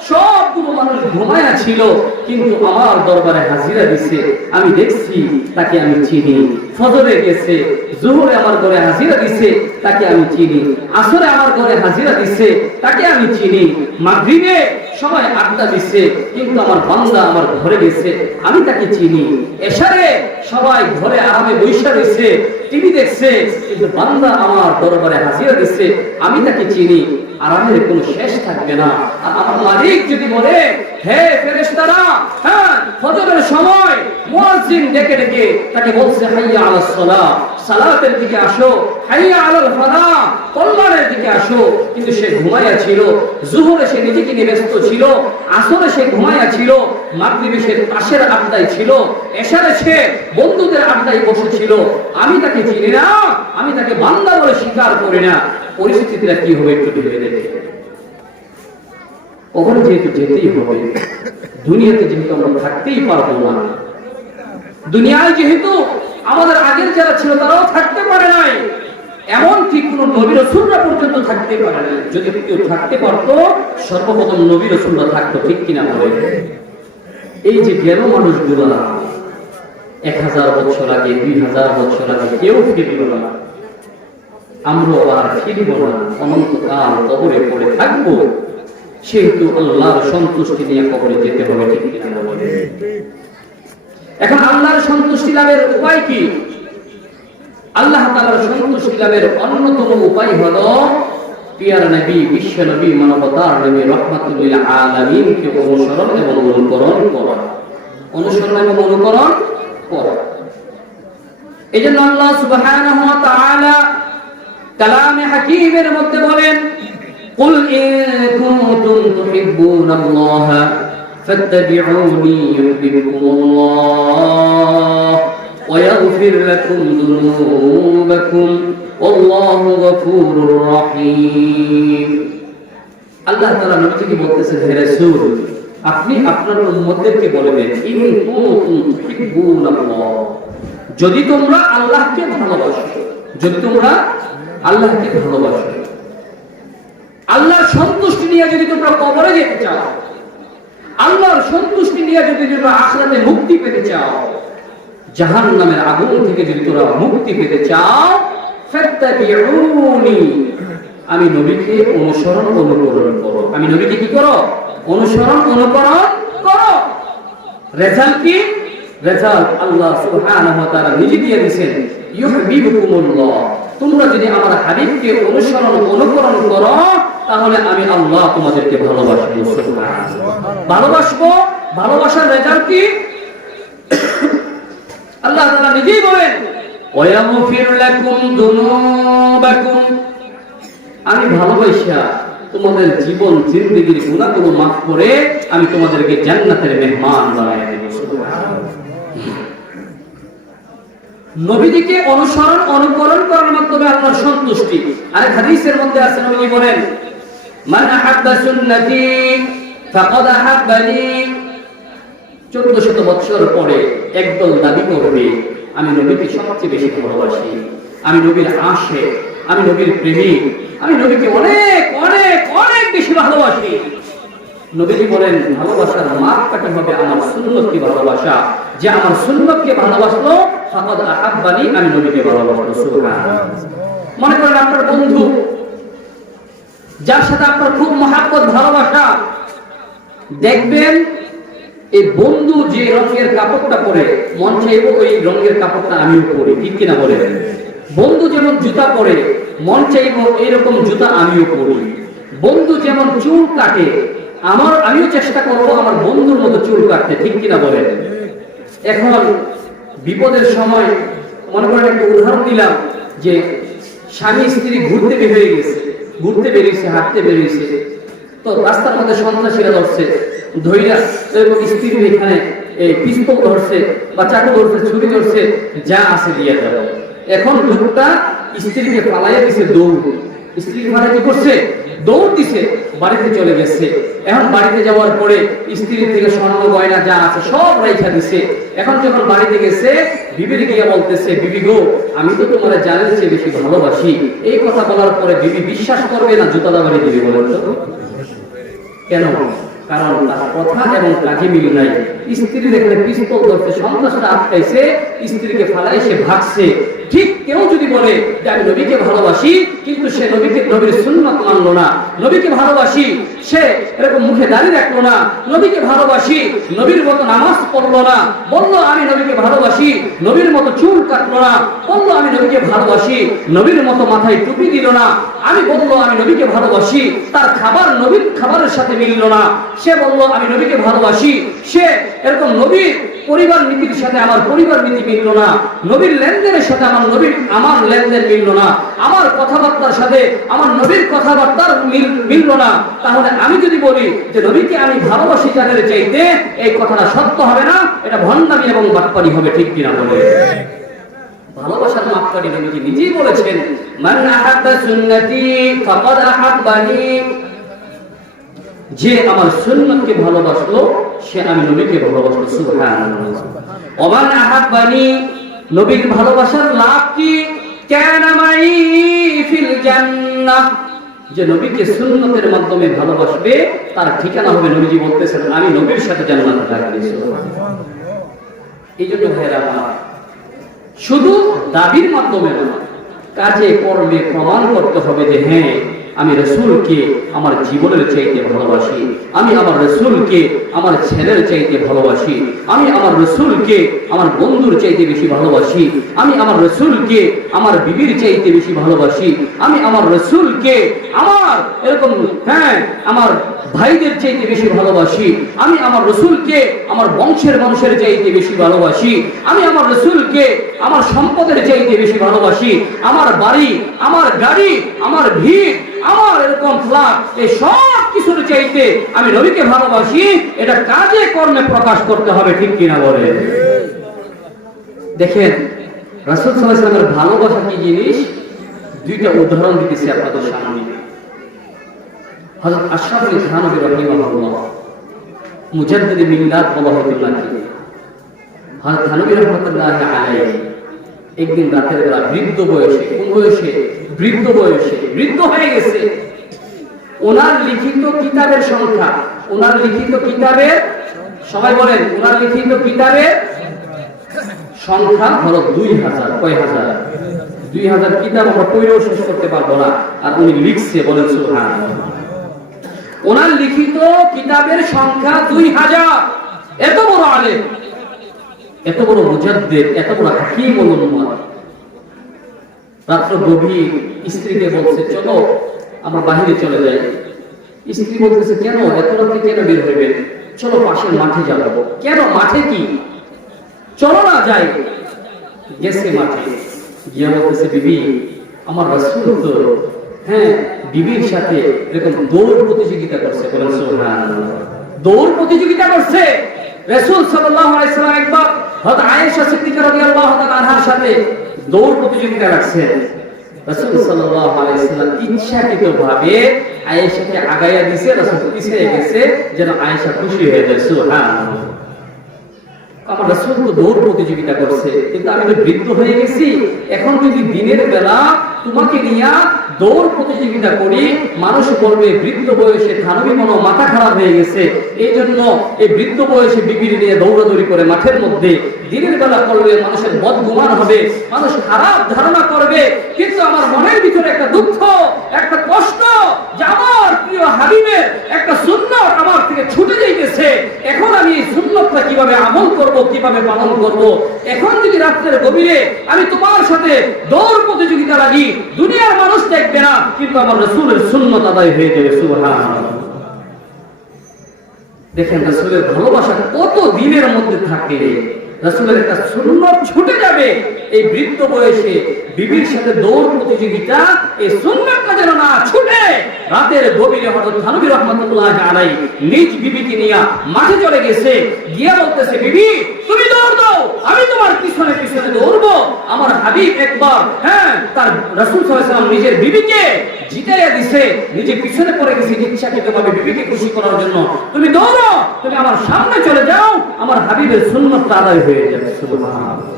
সবগুলো মানুষ ঘুমায়া ছিল, কিন্তু আমার দরবারে হাজিরা দিছে, আমি দেখছি তাকে আমি চিনি। ফজরে গেছে, জোহরে আমার ঘরে হাজিরা দিছে, তাকে আমি চিনি। আসরে আমার ঘরে হাজিরা দিছে, তাকে আমি চিনি। মাগরিবে সবাই আড্ডা দিছে, কিন্তু আমার বান্দা আমার ঘরে গেছে, আমি তাকে চিনি। এশারে সবাই ঘরে আরামে বৈশা রয়েছে, টিভি দেখছে, কিন্তু বান্দা আমার দরবারে হাজিরা দিছে, আমি তাকে চিনি। আরামের কোনো শেষ থাকবে না। আর আমার মালিক যদি বলে, হে ফেরেশতারা, হ্যাঁ ফজরের সময় মুয়াজ্জিন ডেকে ডেকে তাকে বলছে হাইয়া আলাস সালাহ, সালাতের দিকে আসো, হাইয়া আলাল ফালাহ, কল্যাণের দিকে আসো, কিন্তু সে ঘুমায়া ছিল। জোহরে সে নিজেকে নিয়ে ব্যস্ত ছিল, আসরে সে ঘুমায়া ছিল, মাগরিবে সে তাসের আড্ডায় ছিল, এশারে সে বন্ধুদের আড্ডায় বসেছিল। আমি তাকে চিনি না, আমি তাকে বান্দা বলে স্বীকার করি না। পরিস্থিতিটা কি হবে একটু ভেবে দেখে। কবরে যেহেতু যেতেই হবে, দুনিয়াতে যেহেতু আমরা থাকতেই পারবো না, দুনিয়ায় যেহেতু আমাদের আগের যারা ছিল তারাও থাকতে পারে নাই, এমন ঠিক কোন নবী রাসূলরা পর্যন্ত থাকতে পারে না। যদি কেউ থাকতে পারতো, সর্বপ্রথম নবী রাসূলরা থাকতো, ঠিক কিনা বলে? এই যে গেল মানুষগুলা 1000 বছর আগে, 2000 বছর আগে, কেউ ফিরল না, আমরা আর ফিরব না, অনন্তকাল কবরে পড়ে থাকবো। সেহেতু আল্লাহর সন্তুষ্টি নিয়ে কবরে যেতে হবে, ঠিক কিনা বলে? এখন আল্লাহর সন্তুষ্টি লাভের উপায় কি? আল্লাহ তাআলার সন্তুষ্টি লাভের অন্যতম উপায় হলো পিয়ার নবী, বিশ্ব নবী, মানবতার নবী, রাহমাতুল লিল আলামিনকে অনুসরণ এবং অনুকরণ করা। অনুসরণ এবং অনুকরণ করা। এজন্য আল্লাহ সুবহানাহু ওয়া তাআলা কালামে হাকীমের মধ্যে বলেন, কুল ইন কুনতুম তুহিব্বুনাল্লাহা ফাত্তাবিউনি ইউহিব্বুকুমুল্লাহ ওয়া ইয়াগফির লাকুম যুনুবাকুম ওয়াল্লাহু গফুরুর রহিম। আল্লাহ তাআলা নবীকে বলতেছেন, হে রাসূল, আপনি আপনার উম্মতদেরকে বলবেন, ইন কুনতুম তুহিব্বুনাল্লাহ, যদি তোমরা আল্লাহকে ভালোবাসো, যদি তোমরা আল্লাহকে ভালোবাসো, আল্লাহর সন্তুষ্টি নিয়ে যদি তোমরা কবরে যেতে চাও, আল্লাহর সন্তুষ্টি নিয়ে যদি তোমরা আখিরাতে মুক্তি পেতে চাও, জাহান্নামের আগুন থেকে যদি তোমরা মুক্তি পেতে চাও ফাত্তাবিউনি, আমি নবীকে অনুসরণ অনুকরণ করো। আমি নবীকে কি করো? অনুসরণ অনুকরণ করো। রেজাল্ট কি? রেজাল্ট আল্লাহ সুবহানাহু ওয়া তাআলা নিজে দিয়ে দিবেন, ইউহিব্বুকুমুল্লাহ। তোমরা যদি আমার হাবিবকে অনুসরণ অনুকরণ করো তাহলে আমি আল্লাহ তোমাদেরকে ভালোবাসবো। সুবহানাল্লাহ। ভালোবাসবো। ভালোবাসার রেজাল্ট কি? আল্লাহ তাআলা নিজেই বলেন, ওয়ায়াগফির লাকুম যুনুবাকুম, আমি ভালোবাসা তোমাদের জীবন জিন্দেগীর গুনাহগুলো মাফ করে আমি তোমাদেরকে জান্নাতের মেহমান বানায় দেব। নবীজিকে অনুসরণ অনুকরণ করার মাধ্যমে আল্লাহর সন্তুষ্টি। আরেক হাদিসের মধ্যে আছে, নবী বলেন, মান আহাব্বা সুন্নতি ফাকাদ আহাব্বানি। 1400 বছর পরে একদল দাবি করবে আমি নবীকে সবচেয়ে বেশি ভালোবাসি, আমি নবীর আশিক, আমি নবীর প্রেমিক, আমি নবীকে অনেক অনেক অনেক বেশি ভালোবাসি। নবীজি বলেন, ভালোবাসার মাপকাঠি হবে আমার সুন্নতকে ভালোবাসা। যে আমার সুন্নতকে ভালোবাসলো ফাকাদ আহাব্বানি, আমি নবীকে ভালোবাসলো। সুবহানাল্লাহ। মনে করেন আপনার বন্ধু, যার সাথে আপনার খুব মহব্বত ভালোবাসা, দেখবেন এই বন্ধু যে রঙের কাপড়টা পরে মন চাইবো ওই রঙের কাপড়টা আমিও পরি, ঠিক কিনা বলেন? বন্ধু যেমন জুতা পরে মন চাইবো এইরকম জুতা আমিও পরি। বন্ধু যেমন চুল কাটে আমিও চেষ্টা করবো আমার বন্ধুর মতো চুল কাটতে, ঠিক কিনা বলেন? এখন বিপদের সময় মনে করেন একটা উদাহরণ দিলাম যে স্বামী স্ত্রী ঘুরতে বেরিয়েছে, হাঁটতে বেরিয়েছে, তো রাস্তার মধ্যে সন্ত্রাসীরা ধরছে, ধইরা স্ত্রীর এখানে পিস্তল ধরছে বা চাকু ধরছে, ছুরি ধরছে, যা আছে দিয়ে দেয়। এখন লোকটা স্ত্রীকে পালাইয়া দিছে, দৌড়। স্ত্রীর ঘরে কি করছে? দৌড় দিছে, বাড়িতে চলে গেছে। এখন বাড়িতে যাওয়ার পরে স্ত্রীর থেকে স্বর্ণ গয়না যা আছে সব রাইখা দিছে। এখন যখন বাড়িতে গেছে, বিবির গিয়া বলতেছে, বিবি গো, আমি তো তোমার জানের চেয়ে বেশি ভালোবাসি। এই কথা বলার পরে বিবি বিশ্বাস করবে না জুতা দাবাড়ি দিবি? বলেন তো কেন? কারণ তার কথা এবং কাজে মিল নাই। স্ত্রী দেখলে পিস্তল ধরতে, সন্ত্রাসটা আটকাইছে, স্ত্রীকে ফালাই সে ভাগছে। ঠিক কেউ যদি বলে যে আমি নবীকে ভালোবাসি, কিন্তু সে নবীর সুন্নাত মানলো না, নবীকে ভালোবাসি সে এরকম মুখে দাঁড়িয়ে রাখলো না, নবীকে ভালোবাসি নবীর মতো নামাজ পড়লো না, বললো আমি নবীকে ভালোবাসি নবীর মতো চুল কাটলো না, বললো আমি নবীকে ভালোবাসি নবীর মতো মাথায় টুপি দিল না, আমি বললো আমি নবীকে ভালোবাসি তার খাবার নবীর খাবারের সাথে মিলল না, সে বললো আমি নবীকে ভালোবাসি, সে এরকম নবীর পরিবার নীতির সাথে আমার পরিবার নীতি মিলল না, নবীর লেনদেনের সাথে আমার লেনদেন মিলল না, আমার কথাবার্তার সাথে আমার নবীর কথাবার্তার মিলল না, তাহলে আমি যদি বলি যে নবীকে আমি ভালোবাসি জানের চাইতে, এই কথাটা সত্য হবে না, এটা ভণ্ডামি এবং বাটপারি হবে, ঠিক কিনা বলে? ভালোবাসার মাপকাঠি নবীজি নিজেই বলেছেন, মান আহাব্বা সুন্নতি ফাকাদ আহাব্বানি, যে আমার সুন্নতকে ভালোবাসলো সে আমি নবীকে ভালোবাসলো। সুবহানাল্লাহ। ওমান আহাব্বানি, নবীর ভালোবাসার লাভ কি? কানা মাই ফিল জান্নাহ, যে নবীকে সুন্নতের মাধ্যমে ভালোবাসবে তার ঠিকানা হবে, নবীজি বলতেছেন, আমি নবীর সাথে জান্নাতে থাকবো। এই জন্য ভাইরা আমার, শুধু দাবির মাধ্যমে না, কাজে কর্মে প্রমাণ করতে হবে যে হ্যাঁ আমি রাসূলকে আমার জীবনের চাইতে ভালোবাসি, আমি আমার রাসূলকে আমার ছেলের চাইতে ভালোবাসি, আমি আমার রাসূলকে আমার বন্ধুর চাইতে বেশি ভালোবাসি, আমি আমার রাসূলকে আমার বিবির চাইতে বেশি ভালোবাসি, আমি আমার রাসূলকে আমার এরকম আমার ভাইদের চাইতে বেশি ভালোবাসি, আমি আমার রাসূলকে আমার বংশের মানুষের চাইতে বেশি ভালোবাসি, আমি আমার রাসূলকে আমার সম্পদের চাইতে বেশি ভালোবাসি, আমার বাড়ি, আমার গাড়ি, আমার ভিড়, আমার এরকম ফ্ল্যাট, এই সব কিছুর চাইতে আমি নবীকে ভালোবাসি, এটা কাজে কর্মে প্রকাশ করতে হবে, ঠিক কিনা বলে? দেখেন রাসূল সাল্লাল্লাহু আলাইহি ওয়াসাল্লামের ভালোবাসা কি জিনিস, দুইটা উদাহরণ দিতেছি আপনাদের সামনে। হযরত আশরাফ আলী থানভী রাহিমাহুল্লাহ, মুজাদ্দিদ মিল্লাত বলা হতো নাকি, হযরত থানভী রাহমাতুল্লাহি আলাইহি একদিন রাতের বেলা বৃদ্ধ বয়সে, কোন বয়সে? বৃদ্ধ বয়সে, বৃদ্ধ হয়ে গেছে। ওনার লিখিত কিতাবের সংখ্যা, ওনার লিখিত কিতাবের, সবাই বলেন, ওনার লিখিত কিতাবের সংখ্যা হলো 2000। কয় হাজার? 2000 কিতাব আমরা পড়েও শেষ করতে পারবো না। আর উনি লিখছে, বলেন সুবহানাল্লাহ। ওনার লিখিত কিতাবের সংখ্যা 2000। এত বড় আলেম, এত বড় মুজাদ্দিদ, এত বড় হাকিমুল উম্মাহ। রাত্র গভীর, স্ত্রীকে বলছে চলো আমরা বাহিরে চলে যাই। স্ত্রী বলতেছে কেন এত রাতে কেন বের হইবেন? চলো পাশের মাঠে যাবো। কেন? মাঠে কি? চলো না যাই। গেছে মাঠে, গিয়ে বলতেছে বিবি আমার রাসূল তো বিবির সাথে এরকম দৌড় প্রতিযোগিতা করছে। বলেন সুবহানাল্লাহ। দৌড় প্রতিযোগিতা করছে। রাসূল সাল্লাল্লাহু আলাইহি ওয়াসাল্লাম একবার হযরত আয়েশা সিদ্দিকা রাদিয়াল্লাহু তাআলা আনহার সাথে দৌড় প্রতিযোগিতা রাখছেন। রাসূল সাল্লাল্লাহু আলাইহি ওয়াসাল্লাম ইচ্ছাকৃতভাবে আয়েশাকে আগাইয়া দিয়েছে, রাসূল পিছিয়ে গেছে যেন আয়েশা খুশি হয়ে যায়। সুবহানাল্লাহ। আমার রাসূল তো দৌড় প্রতিযোগিতা করছে, কিন্তু আমি তো বৃদ্ধ হয়ে গেছি। এখন যদি দিনের বেলা তোমাকে নিয়ে দৌড় প্রতিযোগিতা করি, মানুষ বলবে বৃদ্ধ বয়সে থানবী মনে মাথা খারাপ হয়ে গেছে। এই জন্য এই বৃদ্ধ বয়সে বিবির নিয়ে দৌড়াদৌড়ি করে মাঠের মধ্যে দিনের বেলা করলে মানুষের বদগুমান হবে, মানুষ খারাপ ধারণা করবে। কিন্তু আমার মনের ভিতরে একটা দুঃখ, একটা কষ্ট যে আমার প্রিয় হাবিবের একটা সুন্নাত আমার থেকে ছুটে যাইতেছে। এখন আমি এই সুন্নাতটা কিভাবে আমল করব, কিভাবে পালন করব? এখন যদি রাত্রের গভীরে আমি তোমার সাথে দৌড় প্রতিযোগিতা লাগি, দুনিয়ার মানুষ দেখবে না, কিন্তু আমার রাসূলের সুন্নাত আদায় হয়ে যাবে। সুবহানাল্লাহ। দেখেন রাসূলের ভালোবাসা কত দিনের মধ্যে থাকে। রাসূলের একটা সুন্নাত ছুটে যাবে এই বৃদ্ধ বয়সে বিবির সাথে দৌড় প্রতিযোগিতা, এই সুন্নাতটা যেন না ছুটে। রাতের গভীরে হযরত থানবী রাহমাতুল্লাহি আলাইহি নিজ বিবিকে নিয়ে মাঠে চলে গেছে। গিয়ে বলতেছে বিবি তুমি দৌড় দাও, আমি তোমার পিছনে পিছনে দৌড়বো। আমার হাবিব একবার তার রাসূল সাল্লাল্লাহু আলাইহি ওয়াসাল্লাম নিজের বিবিকে জিতাইয়া দিছে, নিজে পিছনে পড়ে গেছে ইচ্ছাকৃতভাবে বিবিকে খুশি করার জন্য। তুমি দৌড়ো, তুমি আমার সামনে চলে যাও, আমার হাবিবের সুন্নাতটা আদায় হয়ে যাবে। সুবহানাল্লাহ।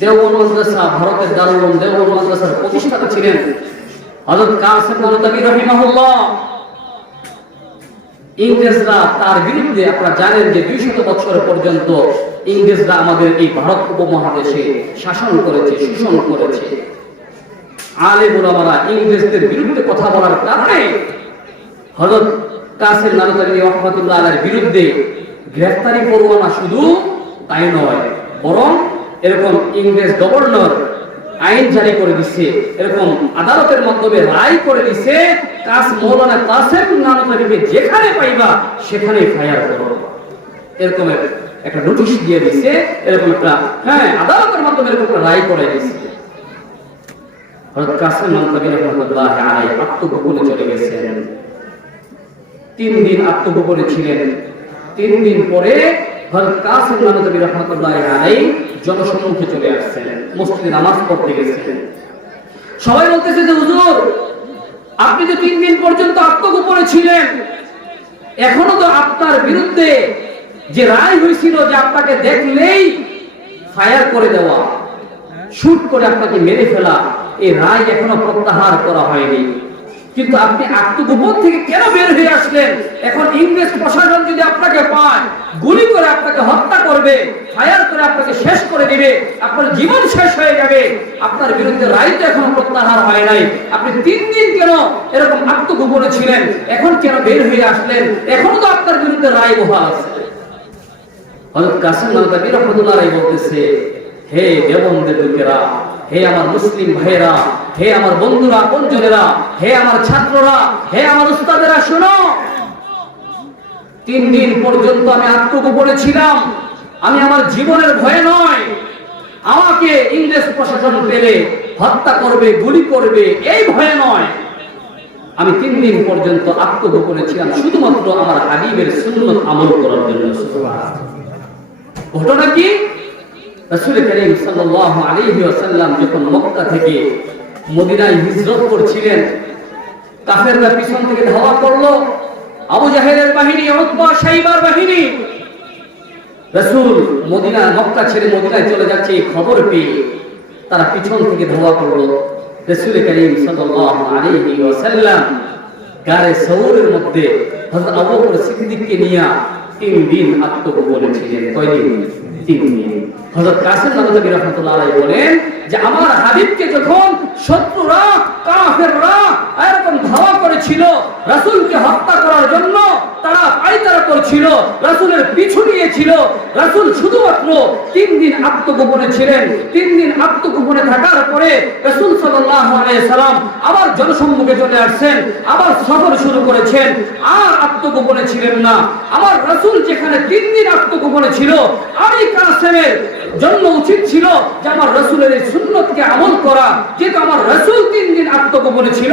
দেওবন্দ মাদ্রাসা, ভারতের দারুল উলুম দেওবন্দ মাদ্রাসার প্রতিষ্ঠাতা ছিলেন হযরত কাসিম নানতাবী রাহিমাহুল্লাহ। ইংরেজরা তার বিরুদ্ধে, আপনারা জানেন যে 200 বছর পর্যন্ত ইংরেজরা আমাদের এই ভারত উপমহাদেশে শাসন করেছে, শোষণ করেছে। আলেম উলামারা ইংরেজদের বিরুদ্ধে কথা বলার কারণে হযরত কাসিম নানতাবী রাহমাতুল্লাহ আলাইহির বিরুদ্ধে গ্রেফতারি পরোয়ানা শুধু তাই নয়, বরং এরকম ইংরেজ গভর্নর আইন জারি করে দিচ্ছে, এরকম আদালতের মাধ্যমে রায় করে দিচ্ছে মৌলানা কাসেম নানতাবীকে যেখানে পাইবা সেখানে ফায়ার করো। এরকম একটা নোটিশ দিয়ে দিচ্ছে, এরকম একটা আদালতের মাধ্যমে এরকম একটা রায় করে দিচ্ছে। হযরত কাসেম নানতাবী রাহমাতুল্লাহি আলাইহি আত্মগোপনে চলে গেছেন। 3 দিন আত্মগোপনে ছিলেন। 3 দিন পরে হযরত কাসিম নানতাবী রাহমাতুল্লাহি আলাইহি জনসম্মুখে চলে আসছেন, মসজিদে নামাজ পড়তে গেছেন। সবাই বলতেছে যে হুজুর আপনি তো 3 দিন পর্যন্ত আত্মগোপনে ছিলেন, এখনো তো আপনার বিরুদ্ধে যে রায় হয়েছিল যে আপনাকে দেখলেই ফায়ার করে দেওয়া, শুট করে আপনাকে মেরে ফেলা, এই রায় এখনো প্রত্যাহার করা হয়নি। কিন্তু আপনি আত্মগোপন থেকে কেন বের হয়ে আসলেন? এখন ইংরেজ প্রশাসন যদি আপনাকে পায়, গুলি করে আপনাকে হত্যা করবে, ফায়ার করে আপনাকে শেষ করে দিবে, আপনার জীবন শেষ হয়ে যাবে। আপনার বিরুদ্ধে রায় তো এখনো প্রত্যাহার হয় নাই। আপনি 3 দিন কেন এরকম আত্মগোপনে ছিলেন? এখন কেন বের হয়ে আসলেন? এখনো তো আপনার বিরুদ্ধে রায় বহাল আছে। হযরত কাসিম নানতাবী রাহমাতুল্লাহি আলাইহি বলতেছে, হে দেওবন্দের লোকেরা, হে আমার মুসলিম ভাইয়েরা, হে আমার বন্ধুরা, আপনজনেরা, হে আমার ছাত্ররা, হে আমার উস্তাদেরা, শোনো, 3 দিন পর্যন্ত আমি আত্মগোপনে ছিলাম। আমি আমার জীবনের ভয়ে নয়, আমাকে ইংরেজ প্রশাসন পেলে হত্যা করবে, গুলি করবে, এই ভয়ে নয়। আমি 3 দিন পর্যন্ত আত্মগোপনে ছিলাম শুধুমাত্র আমার হাবিবের সুন্নাত আমল করার জন্য। ঘটনা কি? রাসূল করিম সাল্লাল্লাহু আলাইহি ওয়াসাল্লাম যখন মক্কা থেকে মদিনায় হিজরত করছিলেন, কাফেররা পিছন থেকে ধাওয়া করলো। আবু জাহেলের বাহিনী, উতবা শাইবার বাহিনী রাসূল মক্কা ছেড়ে মদিনায় চলে যাচ্ছে এই খবর পেয়ে তারা পিছন থেকে ধাওয়া করলো। রাসূল করিম সাল্লাল্লাহু আলাইহি ওয়াসাল্লাম গায়ে সওরের মধ্যে হযরত আবু বকর সিদ্দিককে নিয়ে 3 দিন আত্মগোপনে ছিলেন। কয়দিন? 3 দিন। হযরত কাসেম নানবী রাহমাতুল্লাহ আলাইহি বলেন যে আমার হাবিবকে যখন শত্রুরা কাফেররা এরকম ধাওয়া করেছিল রাসূলকে হত্যা করার জন্য, তারা পায়তারা করেছিল, রাসূলের পিছু নিয়েছিল, রাসূল শুধুমাত্র 3 দিন আত্মগোপনে ছিলেন। 3 দিন আত্মগোপনে থাকার পরে রাসূল সাল্লাল্লাহু আলাইহি সাল্লাম আবার জনসম্মুখে চলে আসছেন, আবার সফর শুরু করেছেন, আর আত্মগোপনে ছিলেন না। আমার রাসূল যেখানে 3 দিন আত্মগোপনে ছিল, আমি কাসেমের জন্য উচিত ছিল যে আমার রাসূলের এই সুন্নতকে আমল করা। যেহেতু আমার রাসূল 3 দিন আত্মগোপনে ছিল,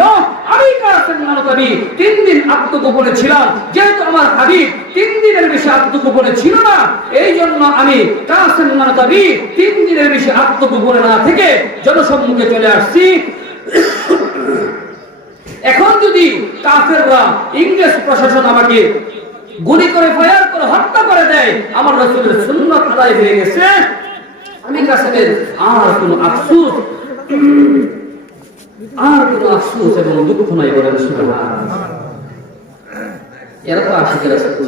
আমি কাসেম নানবী 3 দিন আত্মগোপনে ছিলাম। যেহেতু আমার হাবিব 3 দিনের বেশি আত্মগোপনে ছিল না, এই জন্য আমি কাসেম নানবী 3 দিনের বেশি আত্মগোপনে না থেকে জনসম্মুখে চলে আসছি। এখন যদি কাফেররা, ইংরেজ প্রশাসন আমাকে গুলি করে ফায়ার করে হত্যা করে দেয়, আমার রাসূলের সুন্নাত আদায় হয়ে গেছে, আমি কাসেমের আর কোনো আফসোস এবং দুঃখ নাই। বলেন সুবহানাল্লাহ। এরা তো আশিকের রাসূল।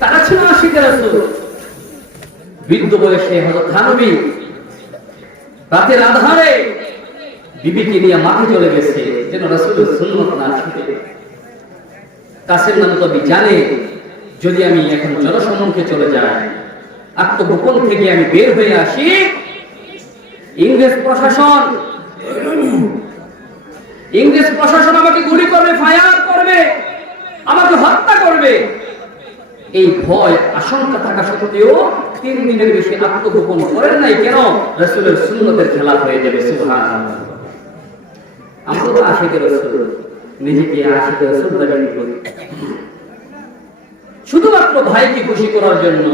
তারা ছিল আশিকের রাসূল। বৃদ্ধ বয়সে হযরত থানবী রাতের আধারে বিবিকে নিয়ে মাঠে চলে গেছে যেন রাসূলের সুন্নাত না ছুটে। কাসেম নানবী জানে যদি আমি এখন জনসম্মুখে চলে যাই, আত্মগোপন থেকে আমি বের হয়ে আসি, ইংরেজ প্রশাসন আমাকে গুলি করবে, ফায়ার করবে, আমাকে হত্যা করবে। এই ভয় আশঙ্কা থাকা সত্ত্বেও 3 দিনের বেশি আত্মগোপন করেন নাই। কেন? রাসূলের সুন্নতের খেলাফ হয়ে যাবে। সুবহানাল্লাহ। আমরা তো আশিকের রাসূল, নিজেকে আশিকের রাসূল দাবি করি শুধুমাত্র ভাইকে খুশি করার জন্য,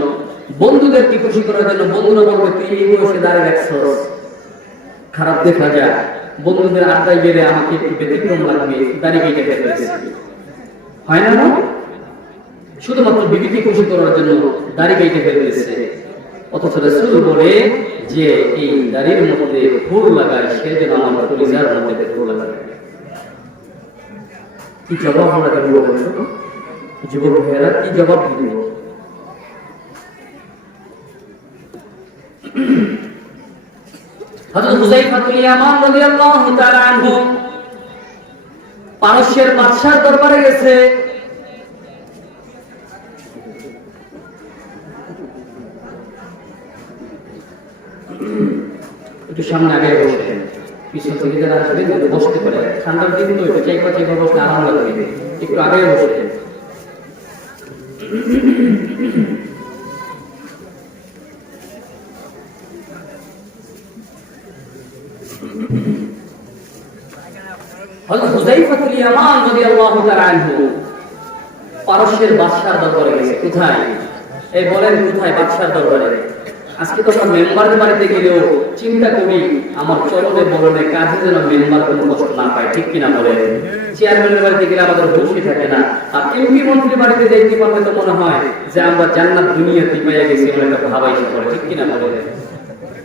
বন্ধুদেরকে খুশি করার জন্য। বন্ধুরা বলবে তুই এই বয়সে দাঁড়িয়ে রাখছস, খারাপ দেখা যায়, বন্ধুদের আড্ডায় গেলে আমাকে একটু ব্যতিক্রম লাগবে, দাঁড়িয়ে কেটে ফেলতেছে, হয় না? শুধুমাত্র বিবিকে খুশি করার জন্য দাঁড়িয়ে কেটে ফেলতেছে। অথচ রাসূল বলে যে এই দাড়ির মধ্যে ফুল লাগায়, সে যেন আমার কলিজার মধ্যে ফুল লাগায়। কি জবাব আমরা দেব? যুবক ভাইয়েরা, কি জবাব দিব? হযরত হুযায়ফা বিন ইয়ামান রাদিয়াল্লাহু তাআলা আনহু পারস্যের বাদশার দরবারে গেছে। একটু সামনে আগে বসেন, পিছন থেকে যারা আসবেন বসতে পারে। ঠান্ডার দিন তো একটু চাইপা বসলে আরাম লাগবে, একটু আগে বসেন। হযরত হুযায়ফা বিন ইয়ামান রাদিয়াল্লাহু তাআলা আনহু পারস্যের বাদশার দরবারে গেছে। কোথায়? এই বলেন কোথায়? বাদশার দরবারে। আজকে তো আমরা মেম্বারের বাড়িতে গেলেও চিন্তা করি আমার চলনে বলনে কাজে যেন মেম্বার কোনো কষ্ট না পায়, ঠিক কিনা বলেন? চেয়ারম্যানের বাড়িতে গেলে আমাদের হুঁশই থাকে না, আর এমপি মন্ত্রীর বাড়িতে যাইতে পারলে তো মনে হয় যে আমরা জান্নাত দুনিয়াতে পেয়ে গেছি, এমন একটা ভাব এসে পড়ে, ঠিক কিনা বলেন?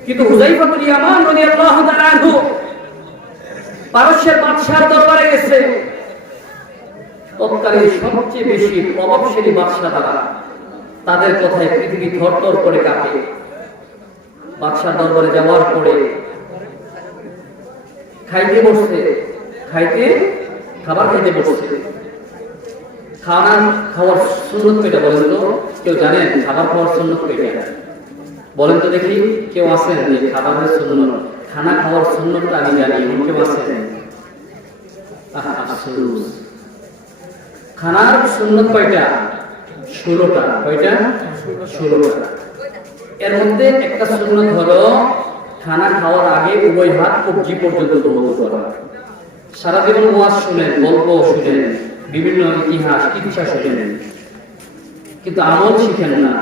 কিন্তু হুযায়ফা বিন ইয়ামান রাদিয়াল্লাহু তাআলা আনহু পারস্যের বাদশার দরবারে গেছে। তৎকালীন সবচেয়ে বেশি প্রভাবশালী বাদশা তারা, তাদের কথায় পৃথিবী থরথর করে কাঁপে। বাদশার দরবারে যাওয়ার পরে খাবার খাইতে বসছে। খাওয়ার সুন্নত কয়টা বলেন তো? কেউ জানেন খাবার খাওয়ার সুন্নত কয়টা? বলেন তো দেখি, কেউ আছেন যে খাবারের সুন্নত, খানা খাওয়ার সুন্নতটা আমি জানি, কেউ আছেন? খানার সুন্নত কয়টা? 16টা। কয়টা? 16টা। এর মধ্যে একটা সুন্নত হলো খানা খাওয়ার আগে উভয় হাত কবজি পর্যন্ত ধৌত করা। সারা জীবন ওয়াজ শুনেন, গল্প শুনেন, বিভিন্ন ইতিহাস ইচ্ছা শুনেন, কিন্তু আমল শিখেন না,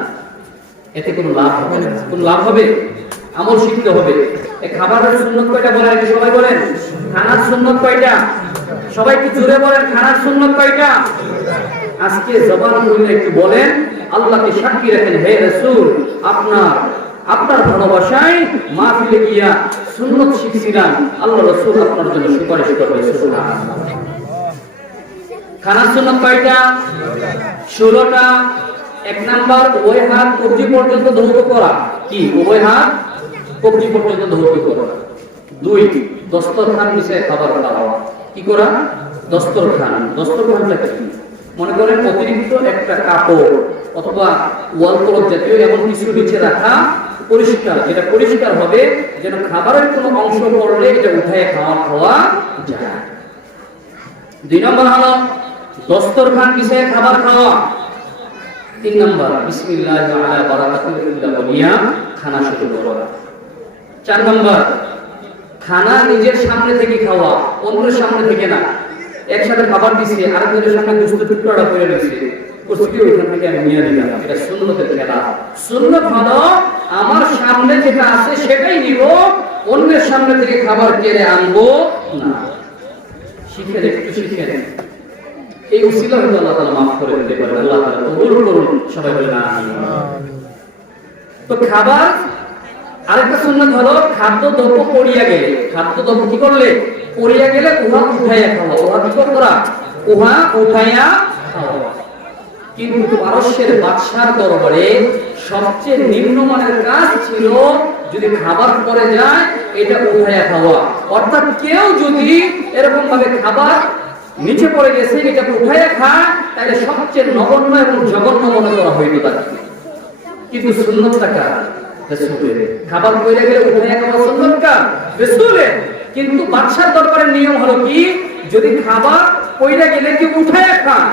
এতে কোনো লাভ হবে না। কোনো লাভ হবে? আমল শিখতে হবে। এই খাবারের সুন্নত কয়টা বলেন? সবাই বলেন। খানার সুন্নত কয়টা? সবাই একটু জোরে বলেন। খানার সুন্নত কয়টা? আজকে জবান খুলে একটু বলেন, আল্লাহকে সাক্ষী রাখেন, হে রাসূল আপনার আপনার ভালোবাসায় মাহফিলে গিয়া সুন্নাত শিখছিলাম, আল্লাহ রাসূল আপনার জন্য সুপারিশ করবে। সুবহানাল্লাহ। খানার সুন্নাত কয়টা? 16টা। এক নাম্বার, উভয় হাত কবজি পর্যন্ত ধৌত করা। কি? উভয় হাত কবজি পর্যন্ত ধৌত করা। 2, দস্তরখান বিছায় খাবার খাওয়া। কি করা? দস্তরখান। দস্তরখানটা কি? মনে করেন অতিরিক্ত একটা কাপড় অথবা ওয়াল ক্লথ জাতীয় এমন কিছু নিচে রাখা, পরিষ্কার, যেটা পরিষ্কার হবে যেন খাবারের কোনো অংশ পড়লে এটা উঠায় খাওয়া যায়। 2 নম্বর হলো দস্তরখান বিছায় খাবার খাওয়া। 3 নম্বর, বিসমিল্লাহ আলা বারাকাতুল্লাহ বলিয়া খানা শুরু করা। 4 নম্বর, খানা নিজের সামনে থেকে খাওয়া, অন্যের সামনে থেকে না। একসাথে খাবার দিছে, আরেকজনের সামনে গোশত টুকরাটা করে দিছে, ওইটি ওইখান থেকে আমি নিয়ে নিলাম। এটা সুন্নতের খেলা। সুন্নত হলো আমার সামনে যেটা আছে সেটাই নিব, অন্যের সামনে থেকে খাবার কেড়ে আনবো না। শিখেন, একটু শিখেন। এই উসিলা হয়তো আল্লাহ তাআলা মাফ করে দিতে পারে। আল্লাহ তাআলা কবুল করুন। সবাই বলেন আমিন। তো খাবার, আরেকটা সুন্নাত হলো খাদ্য দ্রব্য পড়িয়া গেলে, খাদ্য দ্রব্য কি করলে? পড়িয়া গেলে উহা উঠাইয়া খাওয়া। উহা কি করা? উহা উঠাইয়া খাওয়া। কিন্তু পারস্যের বাদশার দরবারে সবচেয়ে নিম্নমানের কাজ ছিল যদি খাবার পড়ে যায় এটা উঠাইয়া খাওয়া। অর্থাৎ কেউ যদি এরকম ভাবে খাবার নিচে পড়ে গেছে এটা উঠাইয়া খায়, তাহলে সবচেয়ে নগণ্য এবং জঘন্য মনে করা হইতো তাকে। কিন্তু সুন্নতটা কার? রাসূলের। খাবার পড়ে গেলে উঠাইয়া খাওয়া সুন্নতটা রাসূলের। কিন্তু বাদশার দরবারের নিয়ম হলো কি, যদি খাবার পড়ে গেলে কি উঠাইয়া খায়,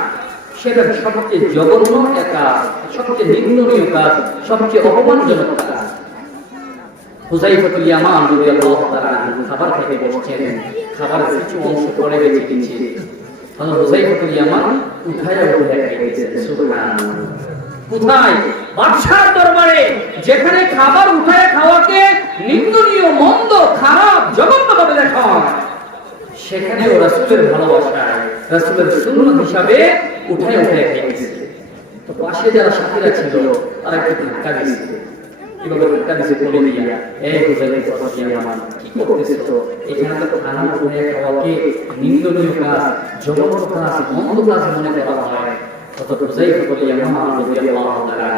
সেটা সবচেয়ে জঘন্য কাজ, সবচেয়ে নিন্দনীয় কাজ, সবচেয়ে অপমানজনক কাজ। হুযায়ফাতুল ইয়ামান রাদিয়াল্লাহু তাআলা খাবার খেতে বসছেন, খাবারের কিছু অংশ পড়ে গেছে নিচে। হযরত হুযায়ফাতুল ইয়ামান উঠায়া খাইতেছেন। সুবহানাল্লাহ। কোথায়? বাদশার দরবারে, যেখানে খাবার উঠায়া খাওয়াকে নিন্দনীয়, মন্দ, খারাপ, জঘন্যভাবে দেখা হয়, সেখানে ও রাসূলের ভালোবাসায়, রাসূলের সুন্নাত হিসাবে উঠায় খাইতেছে। তো পাশে যারা সাথীরা ছিল তারা একটু ধাক্কা দিয়েছে। কিভাবে ধাক্কা দিয়েছে বলে দিয়া, এই হুযায়ফাতুল ইয়ামান কি করতেছো? এখানে তো খানা উঠায় খাওয়াকে নিন্দনীয় কাজ, জঘন্য কাজ, মন্দ কাজ মনে করা হয়। হযরত হুযায়ফাতুল ইয়ামান রাদিয়াল্লাহু তাআলা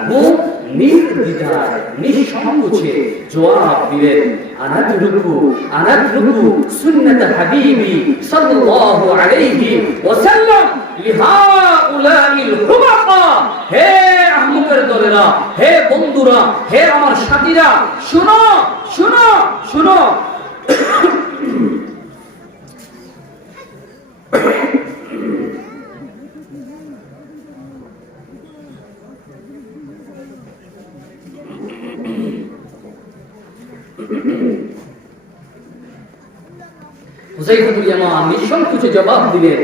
নির্দ্বিধায়, নিঃসংকোচে জবাব দিলেন, আনাতরুকু সুন্নাত হাবিবি সাল্লাল্লাহু আলাইহি ওয়াসাল্লাম লিহাউলাইল হুমাকা। হে আহমকের দলেরা, হে বন্ধুরা, হে আমার সাথীরা, শুনো শুনো শুনো। হুযায়ফাতুল ইয়ামান নিঃসংকোচে জবাব দিলেন,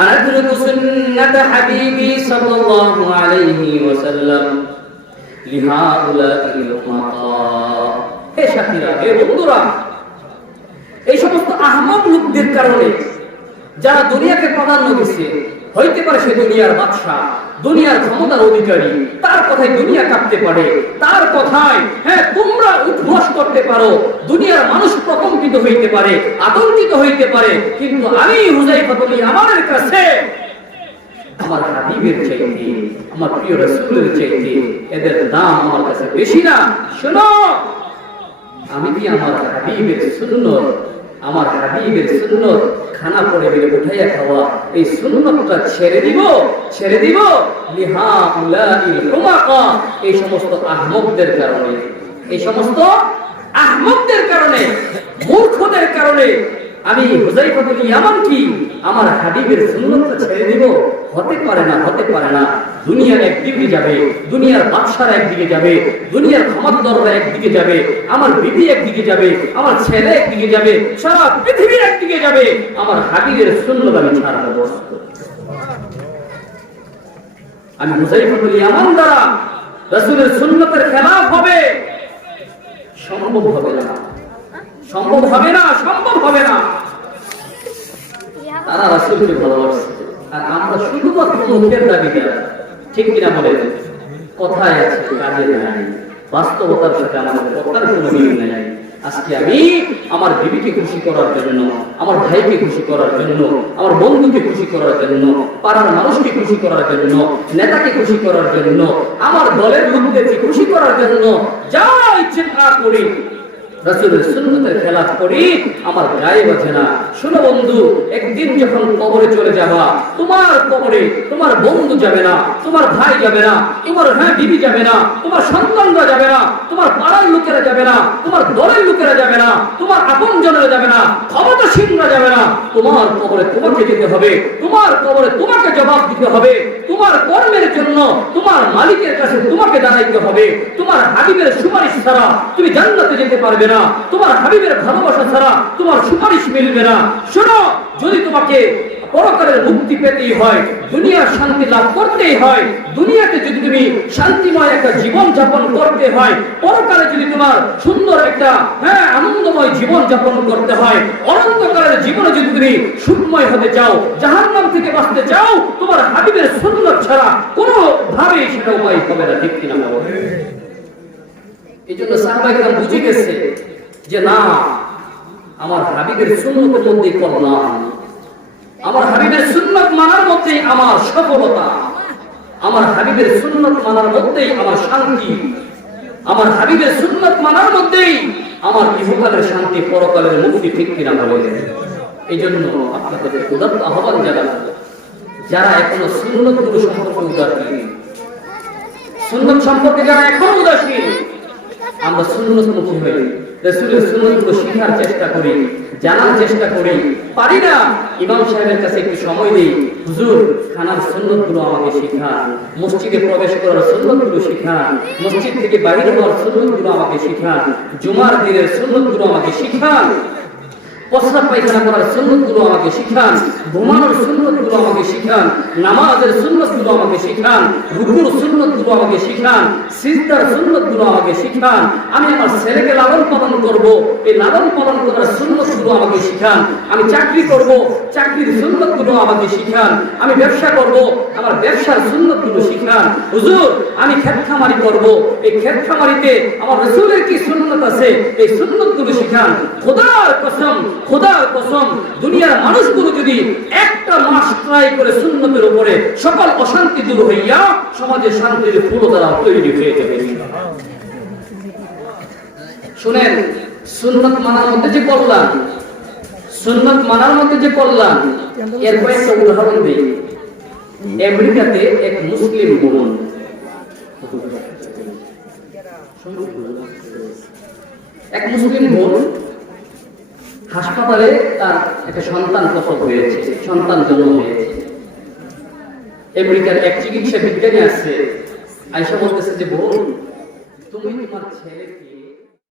আনাদরুকু সুন্নাত হাবিবি সাল্লাল্লাহু আলাইহি ওয়াসাল্লাম লিহাউলাইল হুমাকা। হে সাথীরা, হে বন্ধুরা, এই সমস্ত আহমক লোকদের কারণে যারা দুনিয়াকে প্রাধান্য দিচ্ছে, হইতে পারে সে দুনিয়ার বাদশা, দুনিয়ার ক্ষমতার অধিকারী, তার কথায় দুনিয়া কাঁপতে পারে, তার কথায় তোমরা উদ্ঘোষ করতে পারো, দুনিয়ার মানুষ প্রকম্পিত হইতে পারে, আতঙ্কিত হইতে পারে, কিন্তু আমি হুযায়ফাতুল ইয়ামানের কাছে আমার হাবিবের চাইতে, আমার প্রিয় রাসূলের চাইতে এদের দাম আমার কাছে বেশি না। শোনো, আমি কি আমার হাবিবের সুন্নাত, আমার হাবিবের সুন্নাত খানা পড়ে গেলে উঠাইয়া খাওয়া, এই সুন্নাতটা ছেড়ে দিব লিহাউলাইল হুমাকা। এই সমস্ত আহমকদের কারণে, এই সমস্ত আহমকদের কারণে, মূর্খদের কারণে আমি হুযায়ফাতুল ইয়ামান কি আমার হাবিবের সুন্নাতটা ছেড়ে দিব? হতে পারে না, হতে পারে না। দুনিয়ার একদিকে যাবে, দুনিয়ার বাদশারা একদিকে যাবে, দুনিয়ার ক্ষমতাধররা একদিকে যাবে, আমার বিবি একদিকে যাবে, আমার ছেলে একদিকে যাবে, সারা পৃথিবী একদিকে যাবে, আমার হাবিবের সুন্নাত আমি ছাড়ব। আমি হুযায়ফাতুল ইয়ামান দ্বারা রাসূলের সুন্নাতের খেলাফ হবে? সম্ভব হবে না, সম্ভব হবে না, সম্ভব হবে না। তারা রাসূলকে ভালোবাসে, আর আমরা শুধুমাত্র মুখের দাবিদার। ঠিক কিনা বলেন? কথায় আছে, কাজে নাই। বাস্তবতার সাথে আমাদের কথার কোনো মিল নেই। আজকে আমি আমার বিবিকে খুশি করার জন্য, আমার ভাইকে খুশি করার জন্য, আমার বন্ধুকে খুশি করার জন্য, পাড়ার মানুষকে খুশি করার জন্য, নেতাকে খুশি করার জন্য, আমার দলের লোকদেরকে খুশি করার জন্য যা ইচ্ছে তা করি, রাসূলের সুন্নতের খেলাফ করি, আমার গায়ে বাজে না। শোনো বন্ধু, একদিন যখন কবরে চলে যাবা, তোমার কবরে তোমার বন্ধু যাবে না, তোমার ভাই যাবে না, তোমার বিবি যাবে না, তোমার সন্তানরা যাবে না, তোমার পাড়ার লোকেরা যাবে না, তোমার দলের লোকেরা যাবে না, তোমার আপনজনেরা যাবে না, ক্ষমতাসীনরা যাবে না। তোমার কবরে তোমাকে যেতে হবে, তোমার কবরে তোমাকে জবাব দিতে হবে। তোমার কর্মের জন্য তোমার মালিকের কাছে তোমাকে দাঁড়াইতে হবে। তোমার হাবিবের সুপারিশ ছাড়া তুমি জান্নাতে যেতে পারবে না, তোমার হাবিবের ভালোবাসা ছাড়া তোমার সুপারিশ মিলবে না। শোনো, যদি তোমাকে পরকালের মুক্তি পেতেই হয়, দুনিয়ার শান্তি লাভ করতেই হয়, দুনিয়াতে যদি তুমি শান্তিময় একটা জীবন যাপন করতে হয়, পরকালে যদি তোমার সুন্দর একটা আনন্দময় জীবন যাপন করতে হয়, অনন্তকালের জীবনে যদি তুমি সুখময় হতে চাও, জাহান্নাম থেকে বাঁচতে চাও, তোমার হাবিবের সুন্নাত ছাড়া কোনো ভাবেই সেটা উপায় হবে না। ঠিক কিনা বলো? এই জন্য সাহাবায়ে কেরাম বুঝে গেছে যে না, আমার হাবিবের সুন্নতের মধ্যে কল্যাণ, আমার হাবিবের সুন্নাত মানার মধ্যেই আমার সফলতা, আমার হাবিবের সুন্নাত মানার মধ্যেই আমার শান্তি, আমার হাবিবের সুন্নাত মানার মধ্যেই আমার ইহকালের শান্তি, পরকালের মুক্তি। ঠিক কিনা বলে? এই জন্য আপনাদের উদাত্ত আহ্বান জানাবো, যারা এখনো সুন্নতগুলো সম্পর্কে উদাসীন, সুন্নত সম্পর্কে যারা এখনো উদাসীন, আমরা সুন্নতমুখী হই, রাসূলের সুন্নতগুলো শেখার চেষ্টা করি, জানার চেষ্টা করি। পারি না, ইমাম সাহেবের কাছে একটু সময় দিই, হুজুর খানার সুন্নতগুলো আমাকে শিখান, মসজিদে প্রবেশ করার সুন্নতগুলো শিখান, মসজিদ থেকে বাইরে হওয়ার সুন্নতগুলো আমাকে শিখান, জুমার দিনের সুন্নতগুলো আমাকে শিখান, প্রস্রাব পায়খানা করার সুন্নতগুলো আমাকে শিখান, ঘুমানোর সুন্নতগুলো আমাকে শিখান, নামাজের সুন্নতগুলো আমাকে শিখান, রুকুর সুন্নতগুলো আমাকে শিখান, সিজদার সুন্নতগুলো আমাকে শিখান। আমি আমার ছেলেকে লালন পালন করব, এই লালন পালন করার সুন্নতগুলো আমাকে শিখান। আমি চাকরি করব, চাকরির সুন্নতগুলো আমাকে শিখান। আমি ব্যবসা করব, আমার ব্যবসার সুন্নতগুলো শিখান। হুজুর আমি ক্ষেতখামারি করব, এই ক্ষেতখামারিতে আমার রাসূলের কি সুন্নত আছে, এই সুন্নতগুলো শিখান। খোদার কসম, খোদার কসম, দুনিয়ার মানুষগুলো যদি একটা মাস ট্রাই করে সুন্নতের উপরে, সকল অশান্তি দূর হইয়া সমাজে শান্তির ফুল দ্বারা তৈরি হয়ে যাবে। শুনেন, সুন্নত মানার মধ্যে যে কল্যাণ, সুন্নত মানার মধ্যে যে কল্যাণ, এর কয়েকটা উদাহরণ দিই। আমেরিকাতে এক মুসলিম বোন, এক মুসলিম বোন হাসপাতালে তার একটা সন্তান প্রসব হয়েছে, সন্তান জন্ম হয়েছে। আমেরিকার এক চিকিৎসা বিজ্ঞানী আসছে, আয়েশা বলতেছে যে বোন, তুমি তোমার ছেলেকে